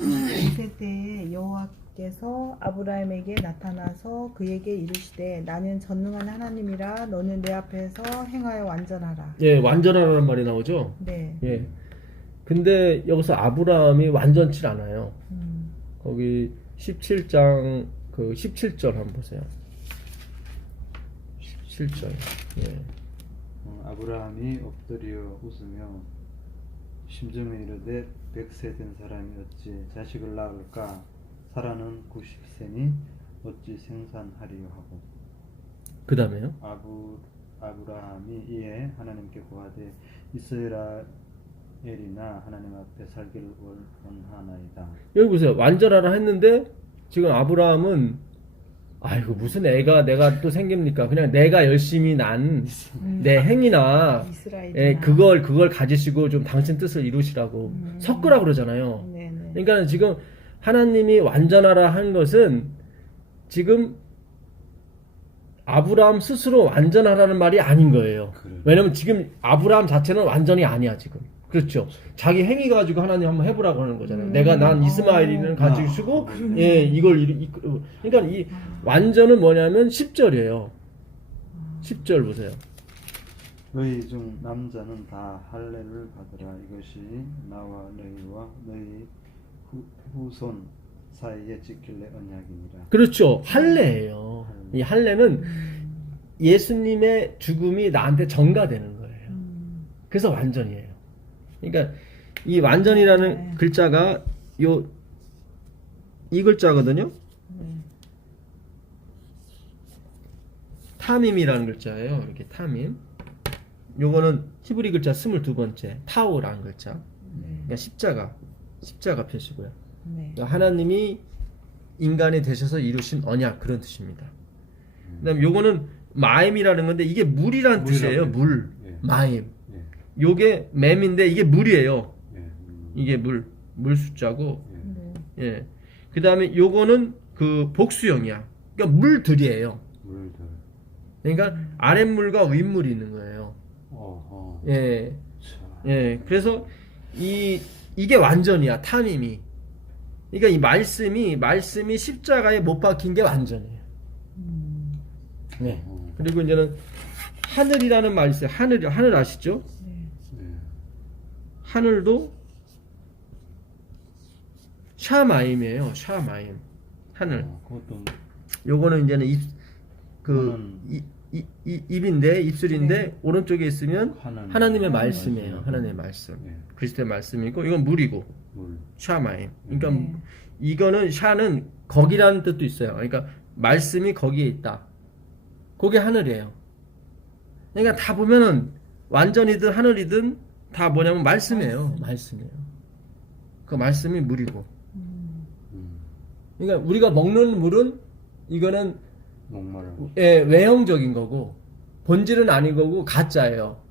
있을 때 여호와께서 아브라함에게 나타나서 그에게 이르시되 나는 전능한 하나님이라 너는 내 앞에서 행하여 완전하라. 예, 완전하라는 말이 나오죠. 네. 예. 근데 여기서 아브라함이 완전치 않아요. 거기 17장 그 17절 한번 보세요. 17절. 예. 아브라함이 엎드려 웃으며 심중에 이르되 100세 된 사람이 어찌 자식을 낳을까? 사라는 90세니 어찌 생산하리요 하고. 그 다음에요. 아브라함이 이에 하나님께 고하되 이스라엘이나 하나님 앞에 살기를 원하나이다. 여기 보세요. 완전하라 했는데 지금 아브라함은 아이고 무슨 애가 내가 또 생깁니까? 그냥 내가 열심히 난 내 행위나 이스라엘이나. 예, 그걸 가지시고 좀 당신 뜻을 이루시라고 섞으라 그러잖아요. 네네. 그러니까 지금 하나님이 완전하라 한 것은 지금 아브라함 스스로 완전하라는 말이 아닌 거예요. 그래. 왜냐면 지금 아브라함 자체는 완전히 아니야 지금. 그렇죠. 자기 행위 가지고 하나님 한번 해보라고 하는 거잖아요. 내가 난 이스마엘이는 가지고 예 그러니까 이 완전은 뭐냐면 10절이에요. 10절 보세요. 너희 중 남자는 다 할례를 받으라. 이것이 나와 너희와 너희 후손 사이에 지킬래 언약이니라. 그렇죠. 할례예요. 이 할례는 예수님의 죽음이 나한테 전가되는 거예요. 그래서 완전이에요. 그러니까 이 완전이라는 글자가 이 글자거든요. 타밈이라는 글자예요. 이렇게 타밈. 요거는 히브리 글자 22번째 타오라는 글자. 그러니까 십자가 표시고요. 네. 그러니까 하나님이 인간이 되셔서 이루신 언약 그런 뜻입니다. 그다음 요거는 마임이라는 건데 이게 물이라는 뜻이에요. 물. 예. 마임. 예. 요게 맴인데 이게 물이에요. 예. 이게 물 숫자고. 네. 예. 그다음에 요거는 그 복수형이야. 그러니까 물들이에요. 물들. 그러니까 아랫물과 윗물이 있는 거예요. 어허. 예. 자. 예. 그래서 이게 완전이야. 타밈이. 그러니까 이 말씀이 십자가에 못 박힌 게 완전이에요. 네. 그리고 이제는 하늘이라는 말이 있어요. 하늘 아시죠? 네. 하늘도 샤마임이에요. 샤마임. 하늘. 그것도 요거는 이제는 그거는 입인데 입술인데 오른쪽에 있으면 하나님의 말씀이에요. 말씀. 하나님의 말씀. 예. 그리스도의 말씀이고 이건 물이고 물. 샤마임. 그러니까 네. 이거는 샤는 거기라는 뜻도 있어요. 그러니까 말씀이 거기에 있다. 그게 하늘이에요. 그러니까 다 보면은 완전이든 하늘이든 다 뭐냐면 말씀이에요. 말씀이에요. 그 말씀이 물이고. 그러니까 우리가 먹는 물은 이거는 목마르고. 외형적인 거고 본질은 아닌 거고 가짜예요.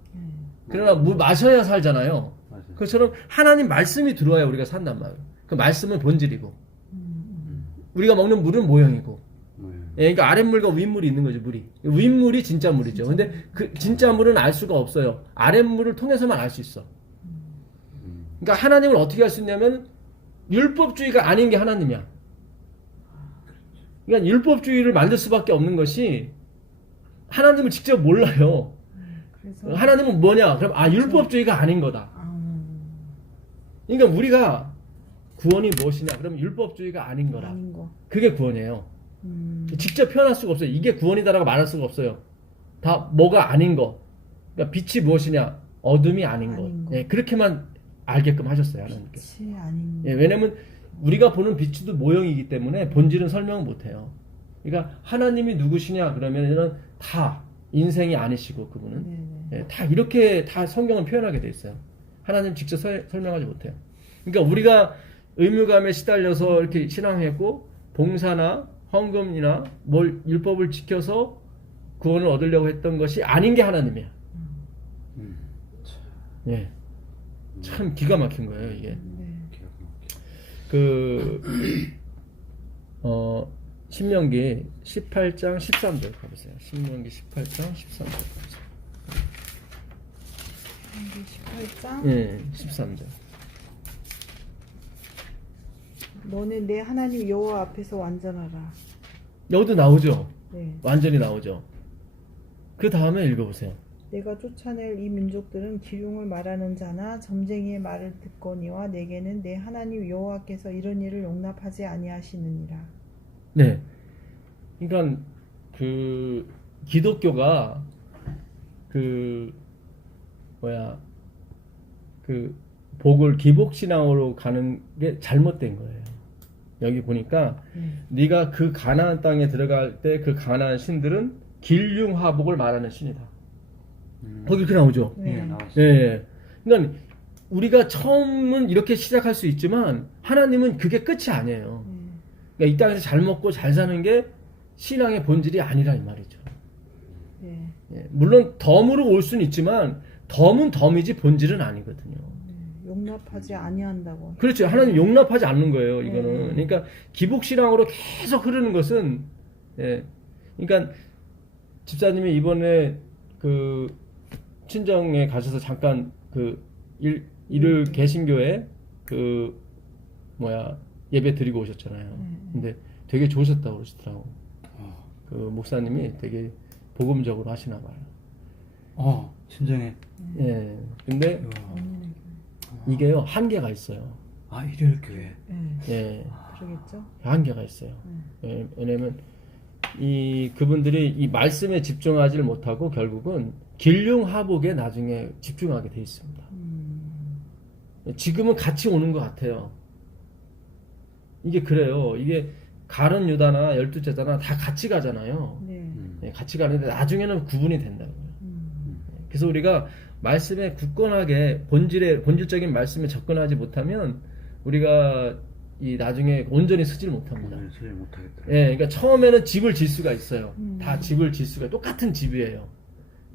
그러나 물 마셔야 살잖아요. 맞아요. 그것처럼 하나님 말씀이 들어와야 우리가 산단 말이에요. 그 말씀은 본질이고 우리가 먹는 물은 모형이고. 그러니까 아랫물과 윗물이 있는 거죠. 물이 윗물이 진짜 물이죠. 근데 그 진짜 물은 알 수가 없어요. 아랫물을 통해서만 알 수 있어. 그러니까 하나님을 어떻게 알 수 있냐면 율법주의가 아닌 게 하나님이야. 그러니까 율법주의를 만들 수밖에 없는 것이 하나님을 직접 몰라요. 그래서 하나님은 뭐냐? 그럼 율법주의가 아닌 거다. 그러니까 우리가 구원이 무엇이냐? 그럼 율법주의가 아닌 거라. 아닌 거. 그게 구원이에요. 직접 표현할 수가 없어요. 이게 구원이다라고 말할 수가 없어요. 다 뭐가 아닌 거. 그러니까 빛이 무엇이냐? 어둠이 아닌 것. 예, 그렇게만 알게끔 하셨어요. 하나님께서. 빛이 아닌 거. 예, 왜냐면 우리가 보는 빛도 모형이기 때문에 본질은 설명을 못해요. 그러니까 하나님이 누구시냐 그러면은 다 인생이 아니시고 그분은 네네. 예, 다 이렇게 다 성경은 표현하게 돼 있어요. 하나님 직접 설명하지 못해요. 그러니까 우리가 의무감에 시달려서 이렇게 신앙했고 봉사나 헌금이나 뭘 율법을 지켜서 구원을 얻으려고 했던 것이 아닌 게 하나님이야. 예, 참 기가 막힌 거예요 이게. 네. 신명기 18장 13절 가보세요. 신명기 18장 13절 가보세요. 18장 예, 13절. 너는 내 하나님 여호와 앞에서 완전하라. 여기도 나오죠. 네. 완전히 나오죠. 그 다음에 읽어보세요. 내가 쫓아낼 이 민족들은 기륭을 말하는 자나 점쟁이의 말을 듣거니와 내게는 내 하나님 여호와께서 이런 일을 용납하지 아니하시느니라. 네. 그러니까 그 기독교가 그 복을 기복신앙으로 가는 게 잘못된 거예요. 여기 보니까 네가 그 가나안 땅에 들어갈 때 그 가나안 신들은 길융하복을 말하는 신이다. 거기 그렇게 나오죠. 네. 예, 나왔어요. 예. 그러니까 우리가 처음은 이렇게 시작할 수 있지만 하나님은 그게 끝이 아니에요. 그러니까 이 땅에서 잘 먹고 잘 사는 게 신앙의 본질이 아니라 이 말이죠. 네. 예. 물론 덤으로 올 수는 있지만 덤은 덤이지 본질은 아니거든요. 용납하지 아니한다고. 그렇죠. 하나님 용납하지 않는 거예요. 이거는. 그러니까 기복신앙으로 계속 흐르는 것은 예. 그러니까 집사님이 이번에 그 친정에 가셔서 잠깐 그 일을 개신교에 그 예배 드리고 오셨잖아요. 근데 되게 좋으셨다고 그러시더라고. 그 목사님이 되게 복음적으로 하시나 봐요. 친정에. 예. 근데 이야. 이게요 한계가 있어요. 일요일 교회. 네. 예. 그러겠죠. 한계가 있어요. 왜냐면 그분들이 이 말씀에 집중하지 못하고 결국은 길융하복에 나중에 집중하게 돼 있습니다. 지금은 같이 오는 것 같아요. 이게 그래요. 이게 가룟 유다나 열두 제자나 다 같이 가잖아요. 네. 네, 같이 가는데 나중에는 구분이 된다는 거예요. 그래서 우리가 말씀에 굳건하게 본질적인 말씀에 접근하지 못하면 우리가 이 나중에 온전히 서지를 못합니다. 서질 못하겠더라고요. 예, 그러니까 처음에는 집을 질 수가 있어요. 다 집을 질 수가 똑같은 집이에요.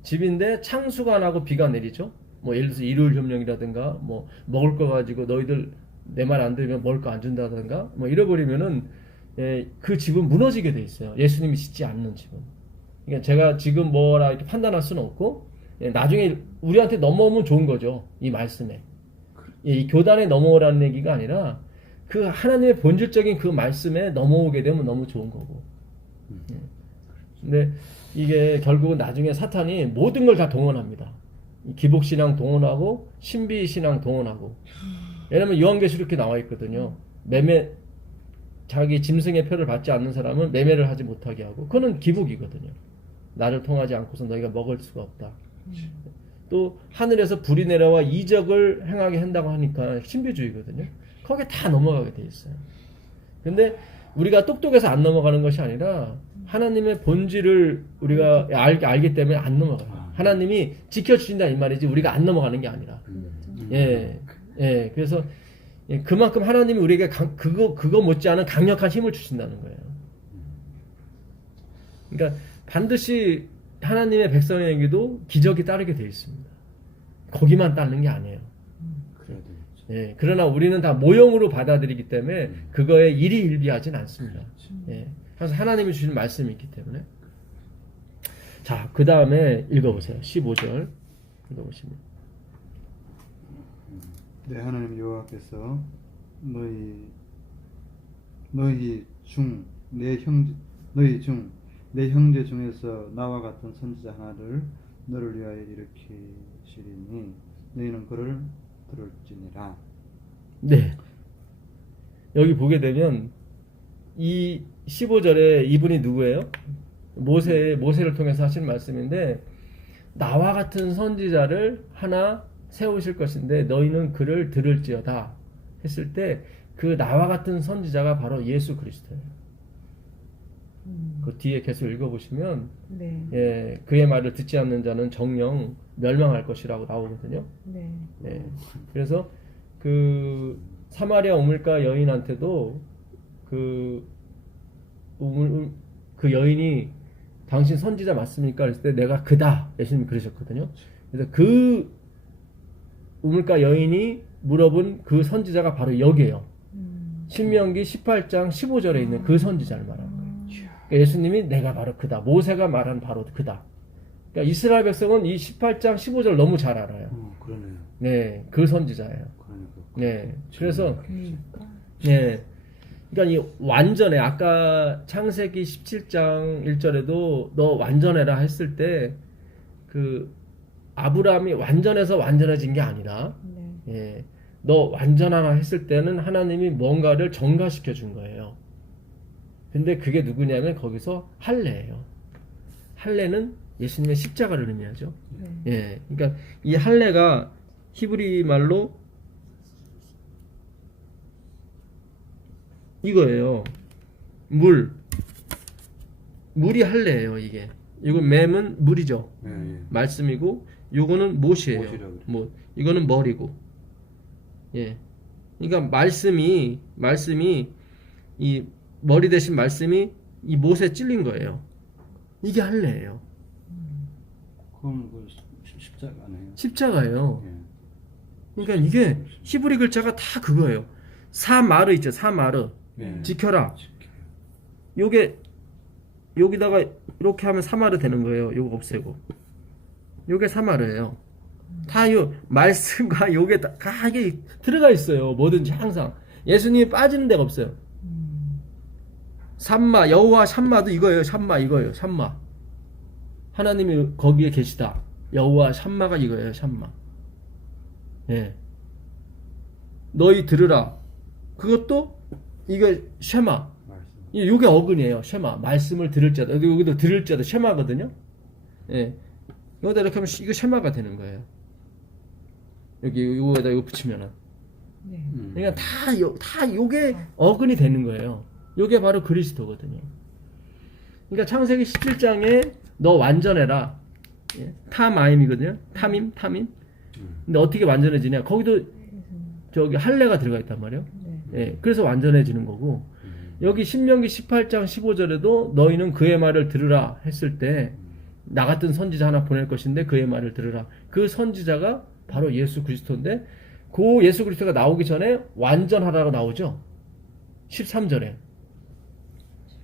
집인데 창수가 나고 비가 내리죠. 뭐 예를 들어서 일요일 협령이라든가 뭐 먹을 거 가지고 너희들 내 말 안 들으면 먹을 거 안 준다든가 뭐 잃어버리면은 그 집은 무너지게 돼 있어요. 예수님이 짓지 않는 집은. 그러니까 제가 지금 뭐라 이렇게 판단할 수는 없고 나중에 우리한테 넘어오면 좋은 거죠. 이 말씀에. 이 교단에 넘어오라는 얘기가 아니라 그 하나님의 본질적인 그 말씀에 넘어오게 되면 너무 좋은 거고. 근데 이게 결국은 나중에 사탄이 모든 걸 다 동원합니다. 기복신앙 동원하고 신비신앙 동원하고. 왜냐면 요한계시록 이렇게 나와 있거든요. 자기 짐승의 표를 받지 않는 사람은 매매를 하지 못하게 하고 그거는 기복이거든요. 나를 통하지 않고서 너희가 먹을 수가 없다. 또 하늘에서 불이 내려와 이적을 행하게 한다고 하니까 신비주의거든요. 거기에 다 넘어가게 돼 있어요. 근데 우리가 똑똑해서 안 넘어가는 것이 아니라 하나님의 본질을 우리가 알기 때문에 안 넘어가요. 하나님이 지켜주신다 이 말이지 우리가 안 넘어가는 게 아니라. 예. 그래서 그만큼 하나님이 우리에게 그거 못지않은 강력한 힘을 주신다는 거예요. 그러니까 반드시 하나님의 백성에게도 기적이 따르게 되어 있습니다. 거기만 따르는 게 아니에요. 예, 그러나 우리는 다 모형으로 받아들이기 때문에 그거에 일희일비하진 않습니다. 예, 그래서 하나님이 주신 말씀이 있기 때문에. 자, 그 다음에 읽어보세요. 15절 읽어보시면. 내 하나님 여호와께서 너희 중 내 형제 중에서 나와 같은 선지자 하나를 너를 위하여 일으키시리니 너희는 그를 들을지니라. 네. 여기 보게 되면 이 15절에 이분이 누구예요? 모세를 통해서 하신 말씀인데 나와 같은 선지자를 하나 세우실 것인데 너희는 그를 들을지어다 했을 때 그 나와 같은 선지자가 바로 예수 그리스도예요. 그 뒤에 계속 읽어보시면 예, 그의 말을 듣지 않는 자는 정령 멸망할 것이라고 나오거든요. 예, 그래서 그 사마리아 우물가 여인한테도 그 여인이 당신 선지자 맞습니까? 그랬을 때 내가 그다 예수님이 그러셨거든요. 그래서 그 우물가 여인이 물어본 그 선지자가 바로 여기에요. 신명기 18장 15절에 있는 그 선지자를 말하는 거예요. 그러니까 예수님이 내가 바로 그다. 모세가 말한 바로 그다. 그러니까 이스라엘 백성은 이 18장 15절 너무 잘 알아요. 그러네요. 네, 그 선지자예요. 그러니까. 네, 그래서 네, 그러니까 이 완전해. 아까 창세기 17장 1절에도 너 완전해라 했을 때 그 아브라함이 완전해서 완전해진 게 아니라 네. 예, 너 완전하라 했을 때는 하나님이 뭔가를 전가시켜 준 거예요. 근데 그게 누구냐면 거기서 할례예요. 할례는 예수님의 십자가를 의미하죠. 네. 예, 그러니까 이 할례가 히브리 말로 이거예요. 물이 할례예요. 이게. 이거 맴은 물이죠. 예, 예. 말씀이고, 요거는 못이에요. 못이라고 그래. 못. 이거는 머리고. 예. 그러니까 말씀이 이 머리 대신 말씀이 이 못에 찔린 거예요. 이게 할례예요. 그건 그 십자가네요. 십자가예요. 예. 그러니까 이게 히브리 글자가 다 그거예요. 사마르 있죠. 사마르. 예. 지켜라. 요게 여기다가 이렇게 하면 사마르 되는 거예요. 요거 없애고. 요게 사마르예요. 다 요 말씀과 요게 다 이게 들어가 있어요. 뭐든지 항상. 예수님이 빠지는 데가 없어요. 샴마 여호와 샴마도 이거예요. 샴마 이거예요. 샴마. 하나님이 거기에 계시다. 여호와 샴마가 이거예요. 샴마. 예. 너희 들으라. 그것도 이거 쉐마. 말씀. 요게 어근이에요. 쉐마. 말씀을 들을 자다. 여기도 들을 자도 쉐마거든요. 예. 여기다 이렇게 하면 이거 쉐마가 되는 거예요. 여기 요거에다 이거 붙이면은. 네. 그러니까 다 요게 어근이 되는 거예요. 요게 바로 그리스도거든요. 그러니까 창세기 17장에 너 완전해라. 예. 타마임이거든요. 타밈. 근데 어떻게 완전해지냐? 거기도 저기 할례가 들어가 있단 말이에요. 네. 예. 그래서 완전해지는 거고. 여기 신명기 18장 15절에도 너희는 그의 말을 들으라 했을 때 나 같은 선지자 하나 보낼 것인데 그의 말을 들으라. 그 선지자가 바로 예수 그리스도인데 그 예수 그리스도가 나오기 전에 완전하라고 나오죠. 13절에.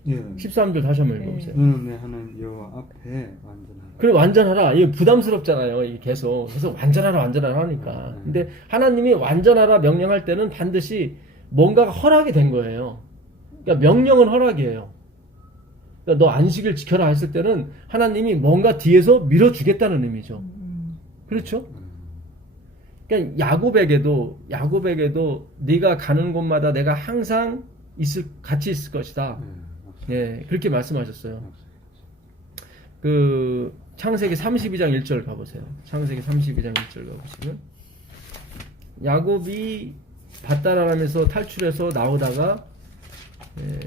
예. 13절 다시 한번 읽어보세요. 너는 내 하나님 여호와 앞에 완전하라. 그래 완전하라. 이게 부담스럽잖아요. 이게 계속 완전하라 하니까. 근데 하나님이 완전하라 명령할 때는 반드시 뭔가가 허락이 된 거예요. 그러니까 명령은 허락이에요. 그러니까 너 안식일 지켜라 했을 때는 하나님이 뭔가 뒤에서 밀어주겠다는 의미죠. 그렇죠? 그러니까 야곱에게도 네가 가는 곳마다 내가 항상 같이 있을 것이다. 예, 그렇게 말씀하셨어요. 그 창세기 32장 1절 가보세요. 창세기 32장 1절 가보시면 야곱이 밧다람에서 탈출해서 나오다가 네,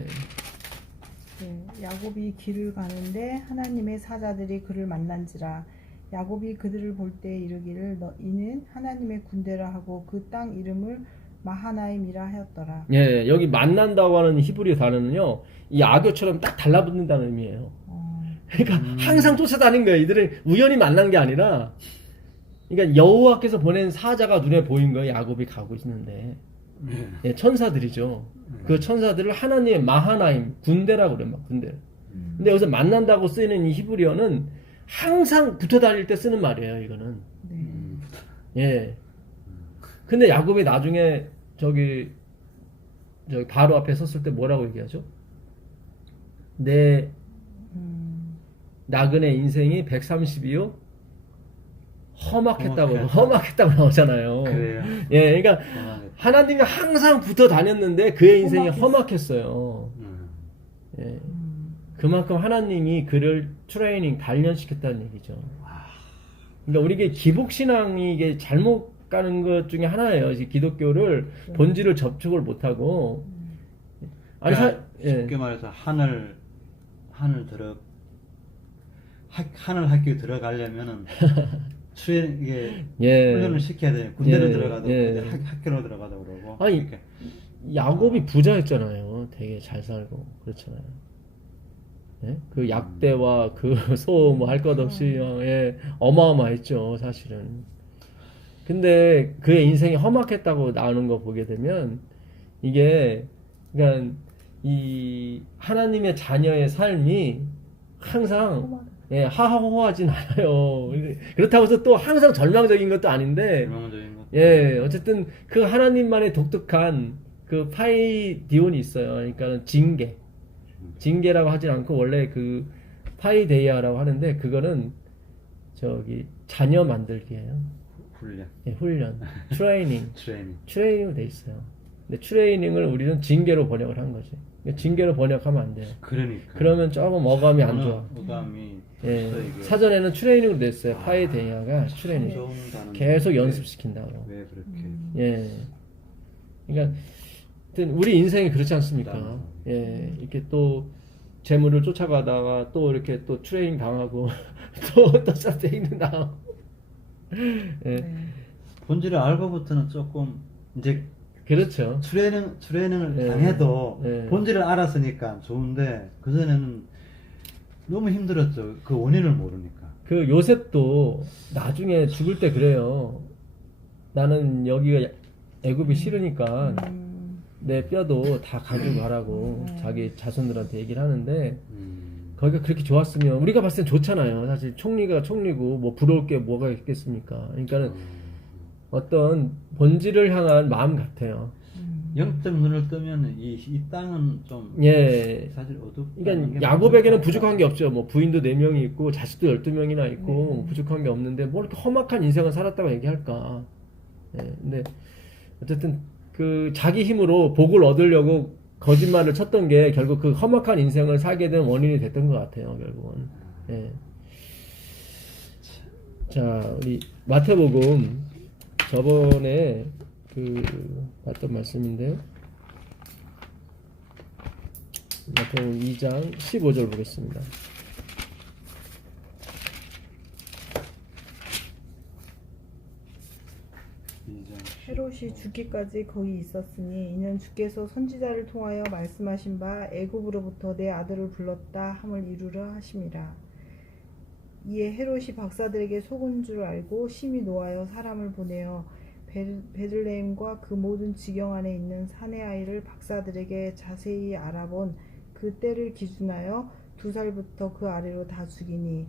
야곱이 길을 가는데 하나님의 사자들이 그를 만난지라. 야곱이 그들을 볼 때 이르기를 이는 하나님의 군대라 하고 그 땅 이름을 마하나임이라 하였더라. 예, 여기 만난다고 하는 히브리 단어는요, 이 악어처럼 딱 달라붙는다는 의미예요. 그러니까 항상 쫓아다닌 거예요. 이들은 우연히 만난 게 아니라, 그러니까 여호와께서 보낸 사자가 눈에 보인 거예요. 야곱이 가고 있는데, 예, 천사들이죠. 그 천사들을 하나님의 마하나임 군대라고 그래요, 막 군대. 근데 여기서 만난다고 쓰이는 이 히브리어는 항상 붙어 다닐 때 쓰는 말이에요. 이거는. 네. 예. 근데 야곱이 나중에 저기 바로 앞에 섰을 때 뭐라고 얘기하죠? 내 나그네 인생이 130이요 험악했다고 나오잖아요. 그래요. 예, 그러니까 하나님이 항상 붙어 다녔는데 그의 인생이 험악했어요. 예. 그만큼 하나님이 그를 트레이닝 단련시켰다는 얘기죠. 그러니까 우리가 기복신앙이 이게 잘못 가는 것 중에 하나예요. 기독교를 본질을 접촉을 못하고 그러니까 쉽게 말해서 하늘 학교 들어가려면은 이게 훈련을 시켜야 돼요. 군대를 들어가도 학교로 들어가도 그러고. 아니 이렇게. 야곱이 부자였잖아요. 되게 잘 살고 그렇잖아요. 예? 그 약대와 그 소 뭐 할 것 없이 예, 어마어마했죠 사실은. 근데 그의 인생이 험악했다고 나오는 거 보게 되면 이게 그러니까 이 하나님의 자녀의 삶이 항상 예, 하하호호하진 않아요. 그렇다고 해서 또 항상 절망적인 것도 아닌데 절망적인 것. 예, 어쨌든 그 하나님만의 독특한 그 파이디온이 있어요. 그러니까 징계라고 하진 않고 원래 그 파이데이아라고 하는데 그거는 저기 자녀 만들기예요. 훈련. 예, 훈련, 트레이닝, 트레이닝. 트레이닝으로 돼 있어요. 근데 트레이닝을 우리는 징계로 번역을 한 거지. 징계로 번역하면 안 돼요. 그러니까. 그러면 조금 어감이 안 좋아. 어감이 예, 없어, 이게. 사전에는 트레이닝으로 돼 있어요. 파이데이아가 트레이닝. 좋은 단어인데 계속 연습시킨다고. 왜 그렇게? 예. 그러니까 하여튼 우리 인생이 그렇지 않습니까? 예. 이렇게 또 재물을 쫓아가다가 또 이렇게 또 트레이닝 당하고 또 트레이닝 당하고. 예. 네. 본질을 알고부터는 조금 이제 그렇죠. 트레이닝을 예. 당해도 예. 본질을 알았으니까 좋은데 그전에는 너무 힘들었죠. 그 원인을 모르니까. 그 요셉도 나중에 죽을 때 그래요. 나는 여기가 애굽이 싫으니까 내 뼈도 다 가지고 가라고 자기 자손들한테 얘기를 하는데 거기가 그렇게 좋았으면 우리가 봤을 땐 좋잖아요. 사실 총리가 총리고 뭐 부러울 게 뭐가 있겠습니까? 그러니까는 어떤 본질을 향한 마음 같아요. 영적 눈을 뜨면 이 땅은 좀 예. 사실 어둡다. 그러니까 야곱에게는 부족한 게 없죠. 뭐 부인도 4명이 있고 자식도 12명이나 있고 뭐 부족한 게 없는데 뭐 이렇게 험악한 인생을 살았다고 얘기할까. 예. 근데 어쨌든 그 자기 힘으로 복을 얻으려고 거짓말을 쳤던 게 결국 그 험악한 인생을 살게 된 원인이 됐던 것 같아요. 결국은. 예. 자, 우리 마태복음 저번에 그 봤던 말씀인데요. 마태복음 2장 15절 보겠습니다. 헤롯이 죽기까지 거기 있었으니 이는 주께서 선지자를 통하여 말씀하신 바 애굽으로부터 내 아들을 불렀다 함을 이루려 하심이라. 이에 헤롯이 박사들에게 속은 줄 알고 심히 노하여 사람을 보내어 베들레헴과 그 모든 지경 안에 있는 사내 아이를 박사들에게 자세히 알아본 그 때를 기준하여 2살부터 그 아래로 다 죽이니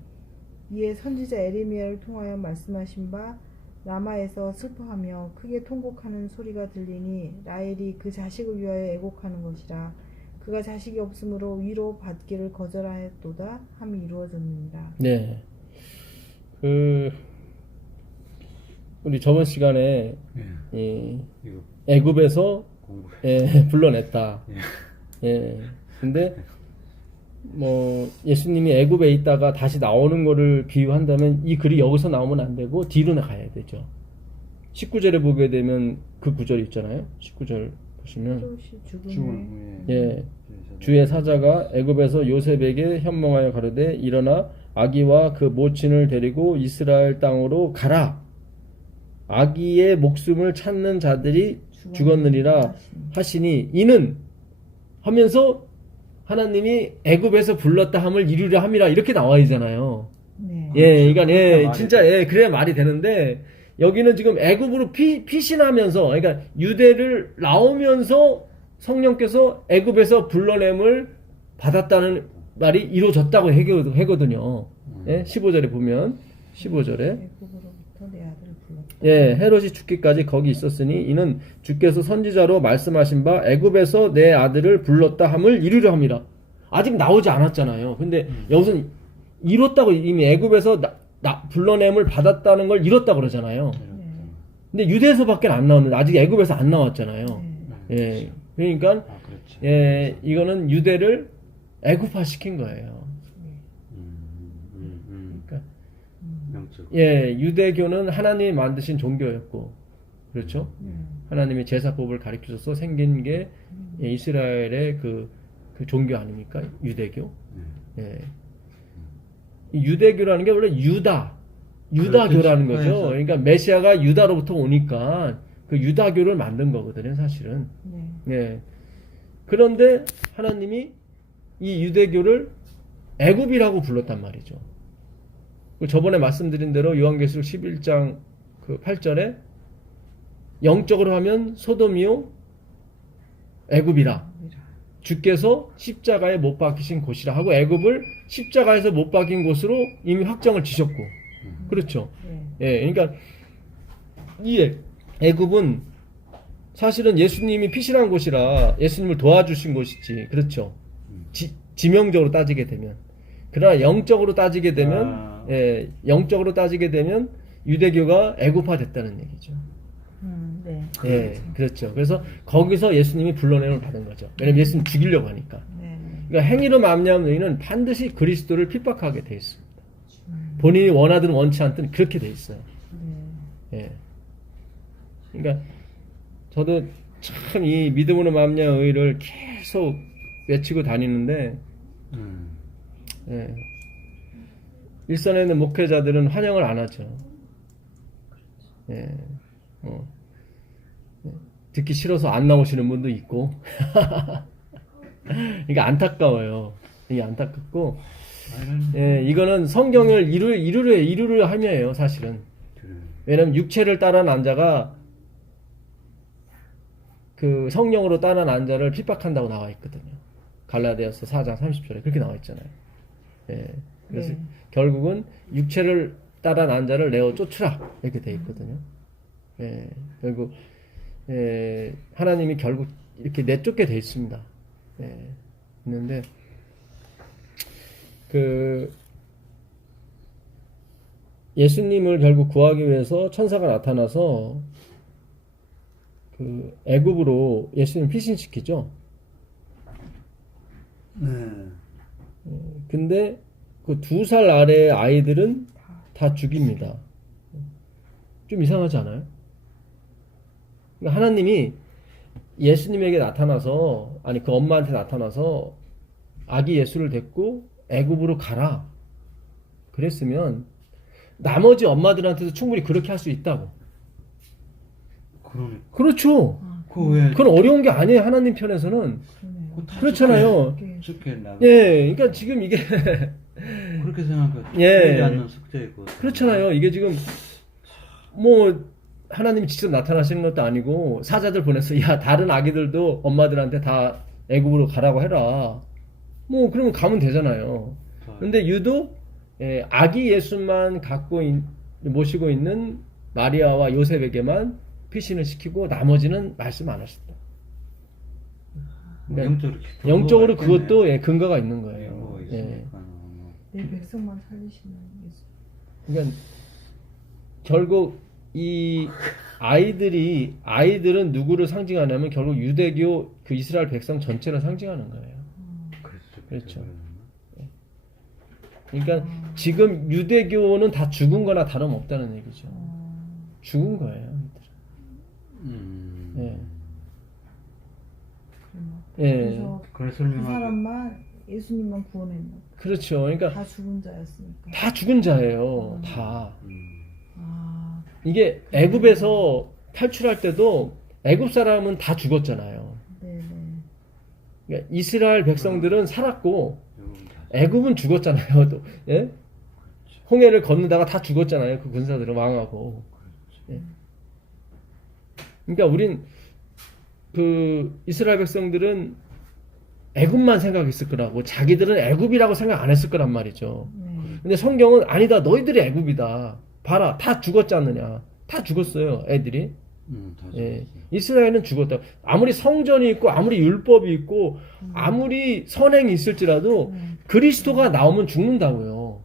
이에 선지자 에레미야를 통하여 말씀하신 바 라마에서 슬퍼하며 크게 통곡하는 소리가 들리니 라헬이 그 자식을 위하여 애곡하는 것이라. 그가 자식이 없으므로 위로 받기를 거절하였도다 함이 이루어졌느니라. 네. 우리 저번 시간에 이 이거 애굽에서 공부해. 불러냈다. 예. 근데 뭐 예수님이 애굽에 있다가 다시 나오는 거를 비유한다면 이 글이 여기서 나오면 안 되고 뒤로 가야 되죠. 19절에 보게 되면 그 구절이 있잖아요. 19절 보시면 헤롯이 죽은 죽은 후에 예. 주의 사자가 애굽에서 요셉에게 현몽하여 가로되 일어나 아기와 그 모친을 데리고 이스라엘 땅으로 가라. 아기의 목숨을 찾는 자들이 죽었느니라 하시니 이는 하면서 하나님이 애굽에서 불렀다 함을 이루려 함이라 이렇게 나와 있잖아요. 네. 예, 그러니까 예, 말이 진짜 예, 그래야 말이 되는데 여기는 지금 애굽으로 피신하면서 그러니까 유대를 나오면서 성령께서 애굽에서 불러냄을 받았다는 말이 이루어졌다고 하거든요. 예, 15절에 보면 15절에 애굽으로부터 내 아들을 불렀다. 예, 헤롯이 죽기까지 거기 있었으니 이는 주께서 선지자로 말씀하신 바 애굽에서 내 아들을 불렀다 함을 이루려 함이라. 아직 나오지 않았잖아요. 근데 여기서는 이뤘다고 이미 애굽에서 불러냄을 받았다는 걸 이뤘다고 그러잖아요. 근데 유대에서밖에 안 나왔는데 아직 애굽에서 안 나왔잖아요. 예, 그러니까 그렇지. 예, 이거는 유대를 애굽화 시킨 거예요. 그러니까 영적. 예, 유대교는 하나님이 만드신 종교였고, 그렇죠? 하나님이 제사법을 가르치셔서 생긴 게 예, 이스라엘의 그 종교 아닙니까? 유대교. 예. 이 유대교라는 게 원래 유다교라는 그렇죠. 거죠. 그러니까 메시아가 유다로부터 오니까 그 유다교를 만든 거거든요, 사실은. 네. 예. 그런데 하나님이 이 유대교를 애굽이라고 불렀단 말이죠. 저번에 말씀드린 대로 요한계시록 11장 그 8절에 영적으로 하면 소돔이요 애굽이라 주께서 십자가에 못 박히신 곳이라 하고 애굽을 십자가에서 못 박힌 곳으로 이미 확정을 지셨고 그렇죠. 네. 예, 그러니까 이 애굽은 사실은 예수님이 피신한 곳이라 예수님을 도와주신 곳이지. 그렇죠. 지명적으로 따지게 되면. 그러나 영적으로 따지게 되면, 영적으로 따지게 되면 유대교가 애굽화 됐다는 얘기죠. 네. 예, 그렇죠. 그래서 거기서 예수님이 불러내는 받은 거죠. 왜냐면 예수님 죽이려고 하니까. 네. 그러니까 행위로 말미암은 너희는 반드시 그리스도를 핍박하게 돼 있습니다. 본인이 원하든 원치 않든 그렇게 돼 있어요. 네. 예. 그러니까 저도 참 이 믿음으로 말미암은 의를 계속 외치고 다니는데, 예. 일선에 있는 목회자들은 환영을 안 하죠. 예. 듣기 싫어서 안 나오시는 분도 있고. 그러니까 안타까워요. 이게 안타깝고, 예, 이거는 성경을 이루려 함이에요, 사실은. 왜냐면 육체를 따라난 자가 그 성령으로 따라난 자를 핍박한다고 나와 있거든요. 갈라디아서 4장 30절에 그렇게 나와 있잖아요. 예, 그래서 네. 결국은 육체를 따라난 자를 내어 쫓으라 이렇게 돼 있거든요. 예, 결국 하나님이 결국 이렇게 내쫓게 돼 있습니다. 예, 있는데 그 예수님을 결국 구하기 위해서 천사가 나타나서 그 애굽으로 예수님 피신시키죠. 근데 그 2살 아래의 아이들은 다 죽입니다. 좀 이상하지 않아요? 그러니까 하나님이 예수님에게 나타나서, 아니 그 엄마한테 나타나서 아기 예수를 데리고 애굽으로 가라 그랬으면 나머지 엄마들한테도 충분히 그렇게 할 수 있다고. 그러니까. 그렇죠. 왜? 그건 어려운 게 아니에요. 하나님 편에서는. 그러네요. 그렇잖아요. 죽겠나? 예, 그러니까 지금 이게 그렇게 생각해. 예. 되지 않는 숙제이고. 그렇잖아요. 이게 지금 뭐 하나님이 직접 나타나시는 것도 아니고 사자들 보내서 야 다른 아기들도 엄마들한테 다 애굽으로 가라고 해라. 뭐 그러면 가면 되잖아요. 근데 유독 아기 예수만 모시고 있는 마리아와 요셉에게만 피신을 시키고 나머지는 말씀 안 하셨다. 그러니까 영적으로 그것도 근거가 있는 거예요. 내 백성만 살리시는 예수. 그러니까 결국 이 아이들은 누구를 상징하냐면 결국 유대교 그 이스라엘 백성 전체를 상징하는 거예요. 그렇죠. 그러니까 지금 유대교는 다 죽은 거나 다름없다는 얘기죠. 죽은 거예요. 예. 예. 그래서 그 사람만 예수님만 구원했나? 그렇죠. 그러니까 다 죽은 자였으니까. 다 죽은 자예요. 다. 아, 이게 애굽에서 탈출할 때도 애굽 사람은 다 죽었잖아요. 네네. 그러니까 이스라엘 백성들은 살았고 애굽은 죽었잖아요. 또, 예? 홍해를 건너다가 다 죽었잖아요. 그 군사들은 왕하고. 예. 그러니까 우린 그 이스라엘 백성들은 애굽만 생각했을 거라고 자기들은 애굽이라고 생각 안 했을 거란 말이죠. 네. 근데 성경은 아니다. 너희들이 애굽이다. 봐라. 다 죽었지 않느냐. 다 죽었어요. 애들이. 예. 이스라엘은 죽었다. 아무리 성전이 있고 아무리 율법이 있고 아무리 선행이 있을지라도 그리스도가 나오면 죽는다고요.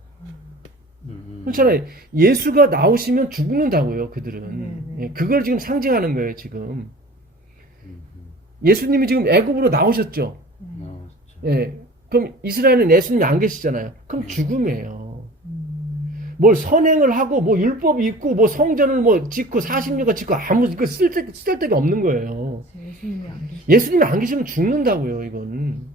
그렇잖아요. 예수가 나오시면 죽는다고요. 그들은. 예. 그걸 지금 상징하는 거예요. 지금. 예수님이 지금 애굽으로 나오셨죠. 예. 그럼 이스라엘은 예수님이 안 계시잖아요. 그럼 죽음이에요. 뭘 선행을 하고 뭐 율법이 있고 뭐 성전을 뭐 짓고 40년간 짓고 아무 그 쓸데가 없는 거예요. 예수님이 안 계시면 죽는다고요. 이건.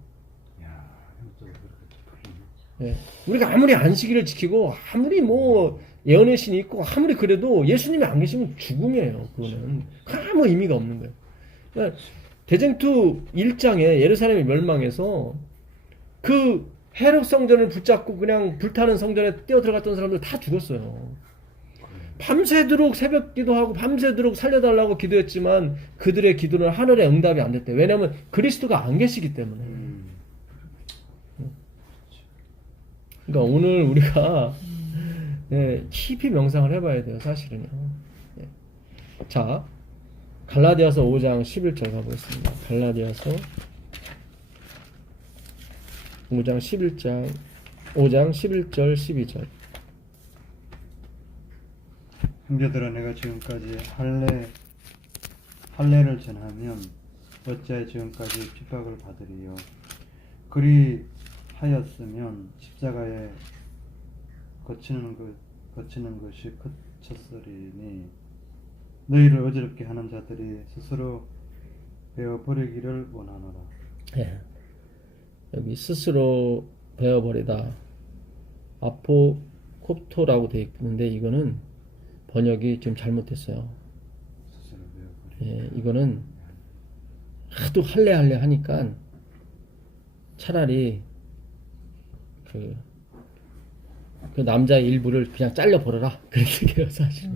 예. 우리가 아무리 안식일을 지키고 아무리 뭐 예언의 신이 있고 아무리 그래도 예수님이 안 계시면 죽음이에요. 그거는 아무 의미가 없는 거예요. 그러니까 대쟁투 1장에 예루살렘이 멸망해서 그 헤롯 성전을 붙잡고 그냥 불타는 성전에 뛰어 들어갔던 사람들 다 죽었어요. 밤새도록 새벽 기도하고 밤새도록 살려달라고 기도했지만 그들의 기도는 하늘의 응답이 안 됐대. 왜냐하면 그리스도가 안 계시기 때문에. 그러니까 오늘 우리가 깊이 명상을 해봐야 돼요. 사실은요. 자, 갈라디아서 5장 11절 가보겠습니다. 갈라디아서 5장 11절 12절. 형제들아 내가 지금까지 할례를 전하면 어찌하여 지금까지 핍박을 받으리요. 그리하였으면 십자가에 거치는 것이 그쳤으리니 너희를 어지럽게 하는 자들이 스스로 베어버리기를 원하노라. 예. 여기 스스로 베어버리다 아포콥토라고 되어 있는데 이거는 번역이 좀 잘못됐어요. 스스로 베어버리기. 예, 이거는 하도 할래 하니까 차라리 그 남자의 일부를 그냥 잘려 버려라 그런 얘기예요 사실.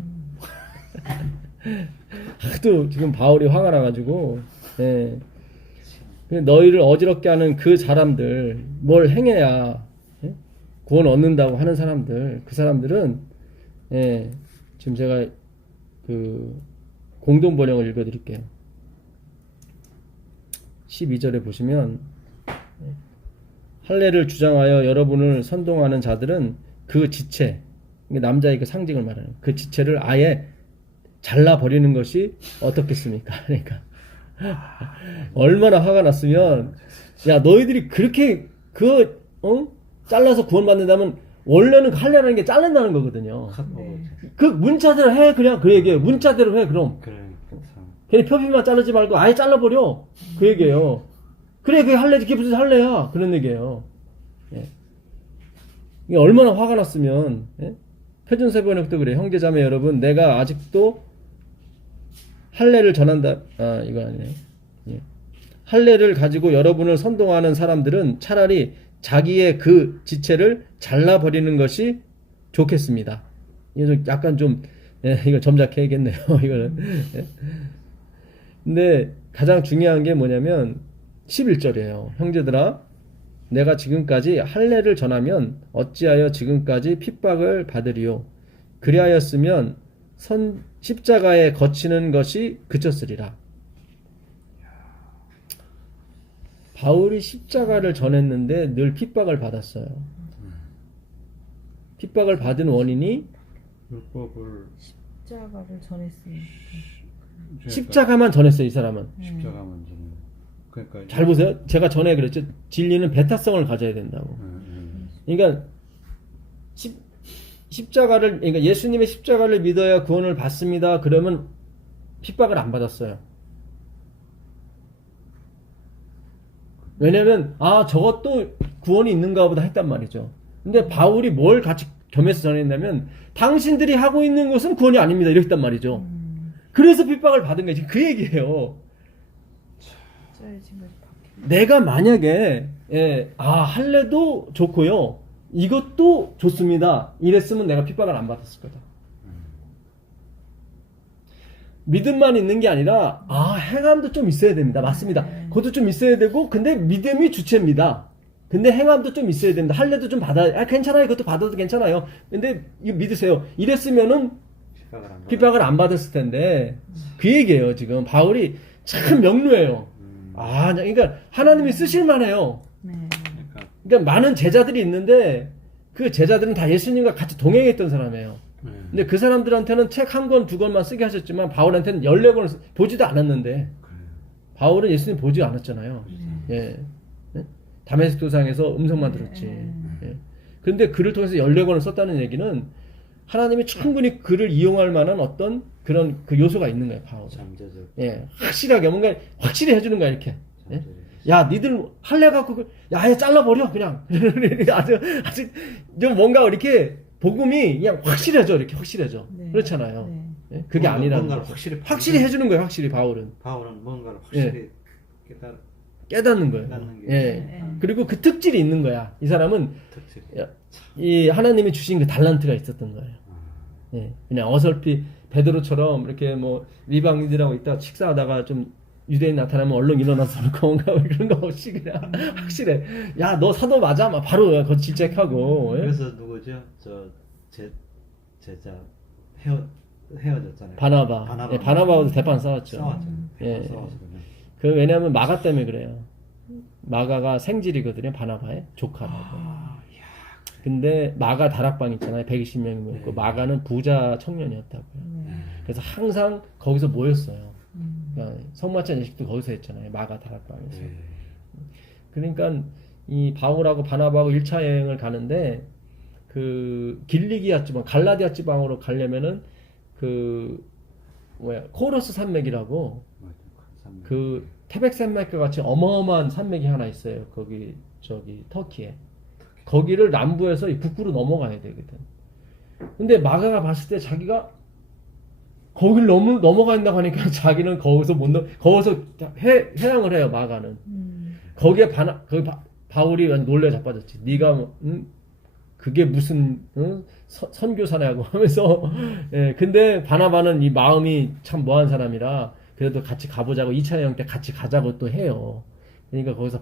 하도 지금 바울이 화가 나가지고 예. 너희를 어지럽게 하는 그 사람들 뭘 행해야 예? 구원 얻는다고 하는 사람들 그 사람들은 예, 지금 제가 그 공동 번역을 읽어드릴게요. 12절에 보시면 할례를 주장하여 여러분을 선동하는 자들은 그 지체 남자의 그 상징을 말하는 그 지체를 아예 잘라버리는 것이 어떻겠습니까? 그러니까 얼마나 화가 났으면 야 너희들이 그렇게 잘라서 구원받는다면 원래는 할례라는 게 자른다는 거거든요. 네. 그 문자대로 해 그냥 그 얘기예요. 문자대로 해 그럼. 괜히 표피만 자르지 말고 아예 잘라버려 그 얘기예요. 그래 그게 할례지 그게 무슨 할례야 그런 얘기예요. 예. 이게 얼마나 화가 났으면 예? 표준세 번역도 그래. 형제자매 여러분 내가 아직도 할례를 전한다. 아 이거 아니네. 예. 할례를 가지고 여러분을 선동하는 사람들은 차라리 자기의 그 지체를 잘라버리는 것이 좋겠습니다. 이거 좀 약간 좀 예, 이거 점작해야겠네요. 이거는. 예. 근데 가장 중요한 게 뭐냐면 11절이에요. 형제들아 내가 지금까지 할례를 전하면 어찌하여 지금까지 핍박을 받으리요. 그리하였으면 십자가에 거치는 것이 그쳤으리라. 바울이 십자가를 전했는데 늘 핍박을 받았어요. 핍박을 받은 원인이 율법을 십자가를 전했으니까. 십자가만 전했어요. 이 사람은. 십자가만 전해. 그러니까 잘 보세요. 제가 전에 그랬죠. 진리는 배타성을 가져야 된다고. 그러니까 그러니까 예수님의 십자가를 믿어야 구원을 받습니다. 그러면 핍박을 안 받았어요. 왜냐면 저것도 구원이 있는가 보다 했단 말이죠. 근데 바울이 뭘 같이 겸해서 전했냐면 당신들이 하고 있는 것은 구원이 아닙니다. 이랬단 말이죠. 그래서 핍박을 받은 거지. 그 얘기예요. 내가 만약에 할례도 좋고요. 이것도 좋습니다. 이랬으면 내가 핍박을 안 받았을 거다. 믿음만 있는 게 아니라 행함도 좀 있어야 됩니다. 맞습니다. 그것도 좀 있어야 되고 근데 믿음이 주체입니다. 근데 행함도 좀 있어야 됩니다. 할례도 좀 괜찮아요. 그것도 받아도 괜찮아요. 근데 이거 믿으세요. 이랬으면은 핍박을 안 받았을 텐데 그 얘기예요. 지금 바울이 참 명료해요. 그러니까 하나님이 쓰실만해요. 그러니까 많은 제자들이 있는데 그 제자들은 다 예수님과 같이 동행했던 사람이에요. 근데 그 사람들한테는 책 한 권, 두 권만 쓰게 하셨지만 바울한테는 14권을 보지도 않았는데 바울은 예수님 보지 않았잖아요. 예. 다메섹 도상에서 음성만 들었지. 예. 그런데 글을 통해서 14권을 썼다는 얘기는 하나님이 충분히 그를 이용할 만한 어떤 그런 그 요소가 있는 거예요, 바울. 예. 확실하게 뭔가 확실히 해주는 거야, 이렇게. 예? 야, 니들 할래 갖고 아예 잘라버려 그냥. 아주 좀 뭔가 이렇게 복음이 그냥 확실해져, 이렇게 확실해져. 네. 그렇잖아요. 네. 예? 그게 아니라는 뭔가를 거죠. 확실히 해주는 거예요, 확실히 바울은. 바울은 뭔가를 확실히 깨닫는 거예요. 깨닫는 게 예. 그리고 그 특질이 있는 거야. 이 사람은 특징. 이 하나님이 주신 그 달란트가 있었던 거예요. 예. 그냥 어설피 베드로처럼 이렇게 뭐 이방인들하고 있다 식사하다가 좀 유대인 나타나면 얼른 일어나서 뭔가 그런 거 없이 그냥 확실해. 야, 너 사도 맞아? 막 바로 그거 질책하고. 예? 그래서 누구죠? 제자 헤어졌잖아요. 바나바. 예, 바나바하고도 대판 싸웠죠. 싸웠죠. 예. 싸워서 그냥. 그 왜냐하면 마가 때문에 그래요. 마가가 생질이거든요. 바나바의 조카라고. 이야. 근데 마가 다락방 있잖아요. 120명이 모였고 네. 마가는 부자 청년이었다고요. 네. 그래서 항상 거기서 모였어요. 음. 그러니까 성마찬 예식도 거기서 했잖아요. 마가 다락방에서. 네. 그러니까 이 바울하고 바나바하고 1차 여행을 가는데 그 길리기아 지방, 갈라디아 지방으로 가려면은 그 뭐야 코러스 산맥이라고 맞아요. 감사합니다. 그 태백 산맥과 같이 어마어마한 산맥이 하나 있어요. 거기 저기 터키에. 거기를 남부에서 이 북부로 넘어가야 되거든. 근데 마가가 봤을 때 자기가 거길 넘어간다고 하니까 자기는 거기서 못 거기서 회항을 해요. 마가는. 거기에 바울이 놀래 자빠졌지. 네가 뭐, 그게 무슨 선교사냐고 하면서 예, 근데 바나바는 이 마음이 참 뭐한 사람이라 그래도 같이 가보자고 2차 여행 때 같이 가자고 또 해요. 그러니까 거기서